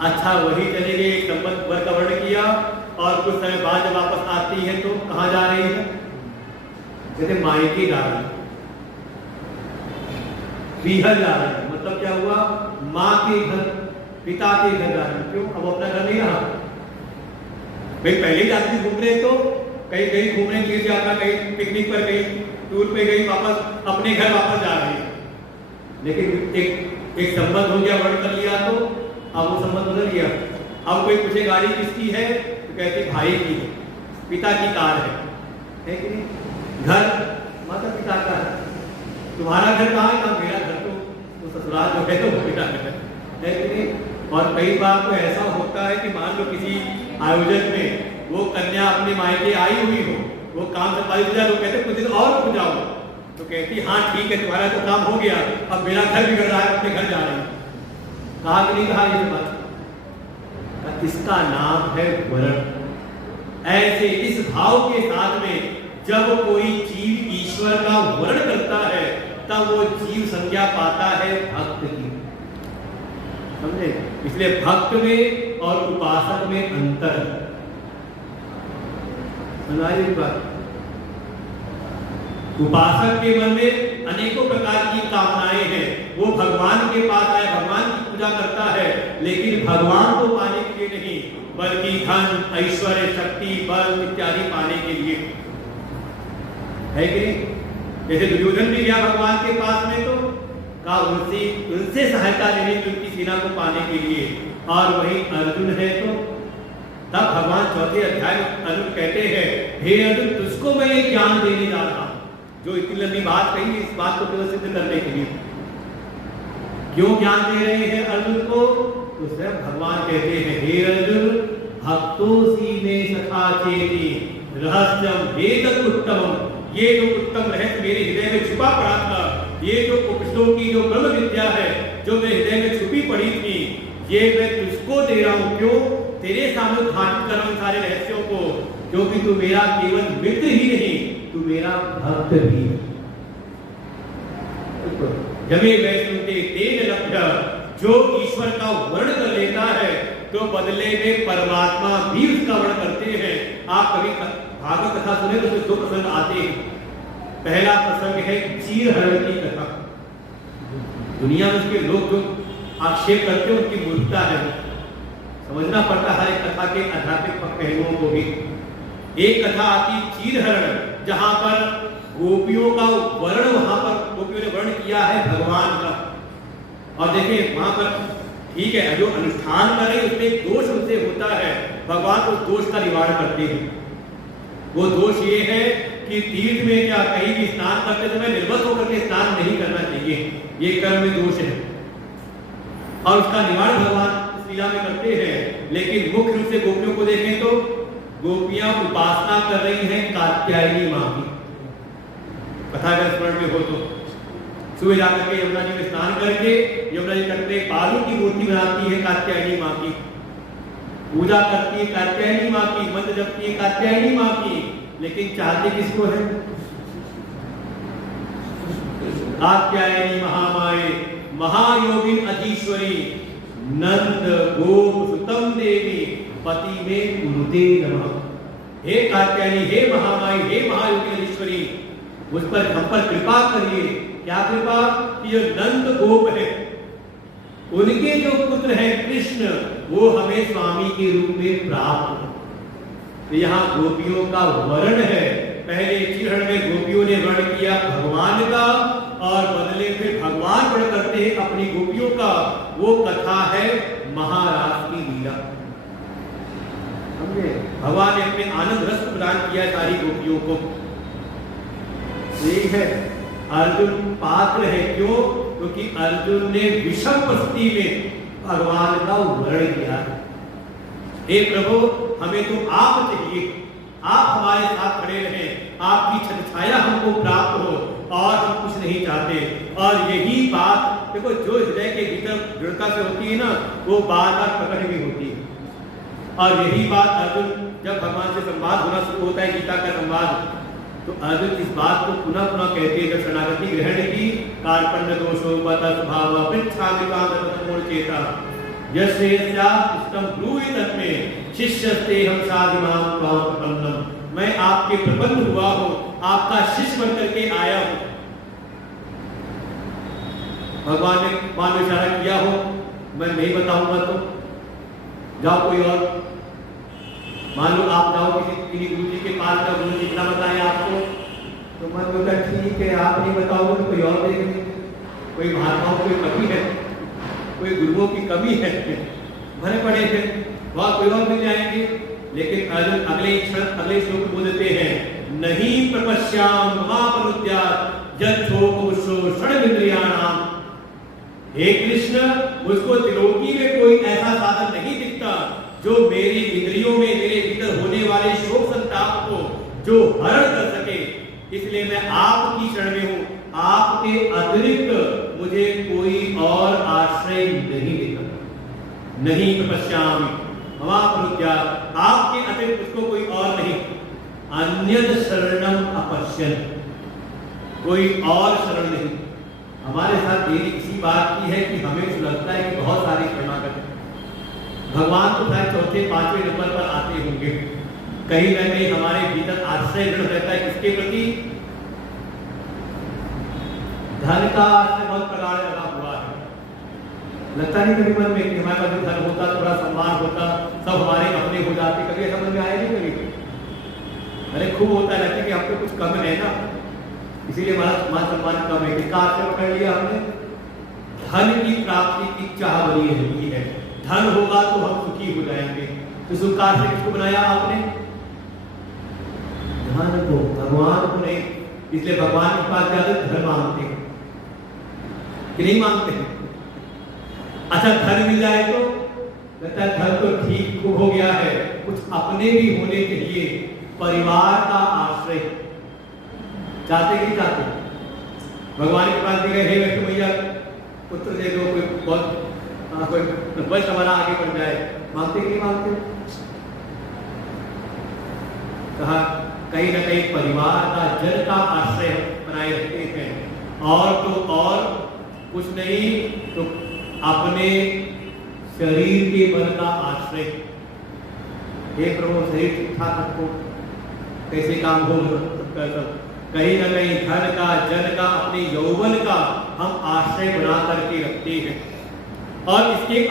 अच्छा, वही चले गए, एक संबंध वर का वर्ण किया और कुछ समय बाद जब वापस आती है तो कहाँ जा रही है? कहते मायके जा रही है, पीहर जा रही है। मतलब क्या हुआ? माँ के घर, पिता के घर जा रही है। क्यों? अब अपना घर नहीं रहा। भाई पहले ही जाती घूम रहे तो कहीं कहीं घूमने तीर्थ यात्रा, कहीं पिकनिक पर गई, टूर पे गई, वापस अपने घर वापस जा रही है। लेकिन एक संबंध हो गया, वर्ण कर लिया तो अब वो संबंध बदल गया। अब कोई पूछे गाड़ी किसकी है तो कहती भाई की है, पिता की कार है कि नहीं? घर माता पिता का है। तुम्हारा घर कहाँ है? कहाँ? मेरा घर तो ससुराल जो है तो मेरा घर है कि नहीं? और कई बार तो ऐसा होता है कि मान लो किसी आयोजन में वो कन्या अपने मायके आई हुई हो, वो काम से पाई जाए, लोग कहते कुछ दिन और रुक जाओ, तो कहती हाँ ठीक है तुम्हारा तो काम हो गया, अब मेरा घर बिगड़ रहा है, अपने घर जा रही है। कहा कि नहीं कहा ये बात? इसका नाम है वर्ण। ऐसे इस भाव के साथ में जब कोई जीव ईश्वर का वर्ण करता है तब वो जीव संज्ञा पाता है भक्त की। समझे? इसलिए भक्त में और उपासक में अंतर है। समझाइए बात। उपासक के मन में अनेकों प्रकार की कामनाएं हैं, वो भगवान के पास आए, भगवान की पूजा करता है, लेकिन भगवान को पाने के लिए नहीं, बल्कि धन, ऐश्वर्य, शक्ति, बल इत्यादि पाने के लिए, है कि नहीं? जैसे दुर्योधन भी गया भगवान के पास में तो कहा उनसे सहायता लेने की, उनकी सेना को पाने के लिए। और वही अर्जुन है तो तब भगवान चौथे अध्याय में अर्जुन कहते हैं, हे अर्जुन तुझको मैं ये ज्ञान देने जा रहा हूं। जो इतनी लंबी बात कही, इस बात को केवल सिद्ध करने के लिए। क्यों ज्ञान दे रहे हैं अर्जुन को? तो स्वयं भगवान कहते हैं, हे अर्जुन भक्तोसी में सखा चेति रहस्यम वेद उत्तमम। ये जो उत्तम रहस्य मेरे हृदय में छुपा पड़ा था, ये जो उपनिषदों की जो ब्रह्म विद्या है जो मेरे हृदय में छुपी पड़ी थी, ये मैं तुझको दे रहा हूं। क्यों? तेरे सामने उद्घाटित कर रहा हूं सारे रहस्यों को, क्योंकि तू मेरा केवल मित्र ही नहीं, तू मेरा भक्त भी है। जमे वैष्णुते तेन लभ्य, जो ईश्वर का वर्ण कर लेता है तो बदले में परमात्मा भी उसका वर्ण करते हैं। आप कभी भागवत कथा सुने तो उसमें दो प्रसंग आते हैं। पहला प्रसंग है चीरहरण की कथा। दुनिया में उसके लोग जो आक्षेप करते हैं उनकी मूर्खता है, समझना पड़ता है एक कथा के आध्यात्मिक पहलुओं को भी। एक कथा आती चीरहरण, जहां पर गोपियों का वर्ण, वहां पर गोपियों ने वर्ण किया है भगवान का। और देखिए वहां पर ठीक है, जो अनुष्ठान कर रहे उसमें दोष उनसे होता है, भगवान उस दोष का निवारण करते हैं। वो दोष ये है कि तीर्थ में क्या कहीं भी स्नान करते समय निर्बल होकर के स्नान नहीं करना चाहिए, ये कर्म में दोष है और उसका निवारण भगवान इस लीला में करते हैं। लेकिन मुख्य रूप से गोपियों को देखें तो गोपियां उपासना कर रही हैं कात्यायनी मां की। कथा का स्मरण में हो तो सुबह जाकर के यमुना जी में स्नान करके यमुना जी तट पे बालू की मूर्ति बनाती है कात्यायनी मां की, पूजा करती है कात्यायनी मां की, मंत्र जपती है कात्यायनी मां की, लेकिन चाहते किसको है? कात्यायनी महामाये महायोगिन अधीश्वरी नंद गोप सुतम देवी पति में कुरुते नमः। हे कात्यायनी, हे महामाई, हे महायोगिन अधीश्वरी, मुझ पर हम पर कृपा करिए, क्या कृपा कि जो नंद गोप है उनके जो पुत्र हैं कृष्ण वो हमें स्वामी के रूप में प्राप्त हो। तो यहाँ गोपियों का वर्ण है। पहले चरण में गोपियों ने वर्ण किया भगवान का और बदले में भगवान वर्ण करते हैं अपनी गोपियों का। वो कथा है महाराज की लीला। समझे? भगवान ने अपने आनंद रस प्रदान किया सारी गोपियों को। यही है अर्जुन पात्र है। क्यों? क्योंकि अर्जुन ने विषम परिस्थिति में भगवान का वर्ण किया। हे प्रभु हमें तो आप चाहिए, आप हमारे साथ खड़े रहें, आपकी छत्रछाया हमको प्राप्त हो और हम कुछ नहीं चाहते। और यही बात देखो जो हृदय के भीतर दृढ़ता से होती है ना वो बार बार प्रकट भी होती है। और यही बात अर्जुन जब भगवान से संवाद होना शुरू होता है गीता का संवाद तो अर्जुन इस बात को पुनः पुनः कहते हैं। जब शरणागति ग्रहण की कार्पण्य दोषो बत स्वभाव पृच्छामि कामतमोर चेता यस्य यस्यास्तम ब्रूहि तन्मे शिष्यस्ते हम साधिमां त्वां प्रपन्नम। मैं आपके प्रबंध हुआ हूं, आपका शिष्य बनकर के आया हूं। भगवान ने मान इशारा किया हो मैं नहीं बताऊंगा तो जाओ कोई और। मान लो आप जाओ किसी गुरु जी के पास, का गुरु जी इतना बताया आपको तो मन बोलता ठीक है आप नहीं बताओगे तो कोई और देख लेंगे। कोई महात्माओं की कमी है, कोई गुरुओं की कमी है, भरे पड़े थे वहां कोई और मिल जाएंगे। लेकिन अर्जुन अगले क्षण अगले श्लोक बोल देते हैं नहीं प्रपश्याम महापनुद्यात् यच्छोकमुषो षड्विन्द्रियाणाम। हे कृष्ण मुझको त्रिलोकी में कोई ऐसा साधन नहीं दिखता जो मेरी इंद्रियों में मेरे भीतर होने वाले शोक संताप को जो हरण कर सके। इसलिए मैं आपकी शरण में हूं, आपके अतिरिक्त मुझे कोई और आश्रय नहीं देता। नहीं प्रपश्यामि महापनुद्यात् आपके अतिरिक्त मुझको कोई और नहीं। अन्यद शरणम अपश्यन् कोई और शरण नहीं। हमारे साथ देरी इसी बात की है कि हमें लगता है कि बहुत सारी शरणागत भगवान तो शायद चौथे पांचवें नंबर पर आते होंगे। कहीं ना कहीं हमारे भीतर आश्रय दृढ़ रहता है किसके प्रति? धन का आश्रय बहुत प्रगाढ़ लगा हुआ है। लगता नहीं कभी मन में कि हमारे पास धन होता, थोड़ा सम्मान होता, सब हमारे अपने हो जाते। कभी समझ में आया नहीं कभी? अरे खूब होता रहता है कि आपको कुछ कम है ना इसीलिए हमारा मान सम्मान कम है। किसका आश्रय पकड़ लिया हमने? धन की प्राप्ति की चाह बनी रहती है। धन होगा तो हम सुखी हो जाएंगे। तो सुख का आश्रय किसको बनाया आपने? धन को, भगवान को नहीं। इसलिए भगवान के पास जाते धन मांगते हैं कि नहीं मांगते हैं? अच्छा धन मिल जाए तो लगता है धन तो ठीक हो गया है, कुछ अपने भी होने चाहिए। परिवार का आश्रय चाहते कि चाहते? भगवान के पास भी गए हे वैष्णो मैया पुत्र दे दो, कोई बहुत कोई बस हमारा आगे बढ़ जाए, मांगते कि नहीं मांगते? कहा कहीं ना कहीं परिवार का जन का आश्रय बनाए रखते हैं। और तो और कुछ नहीं तो अपने शरीर के बल का आश्रय। हे प्रभु शरीर ठीक ठाक रखो, कैसे काम हो कहीं ना कहीं धन का जन का अपने यौवन का हम आश्रय बना करके रखते हैं। और इसके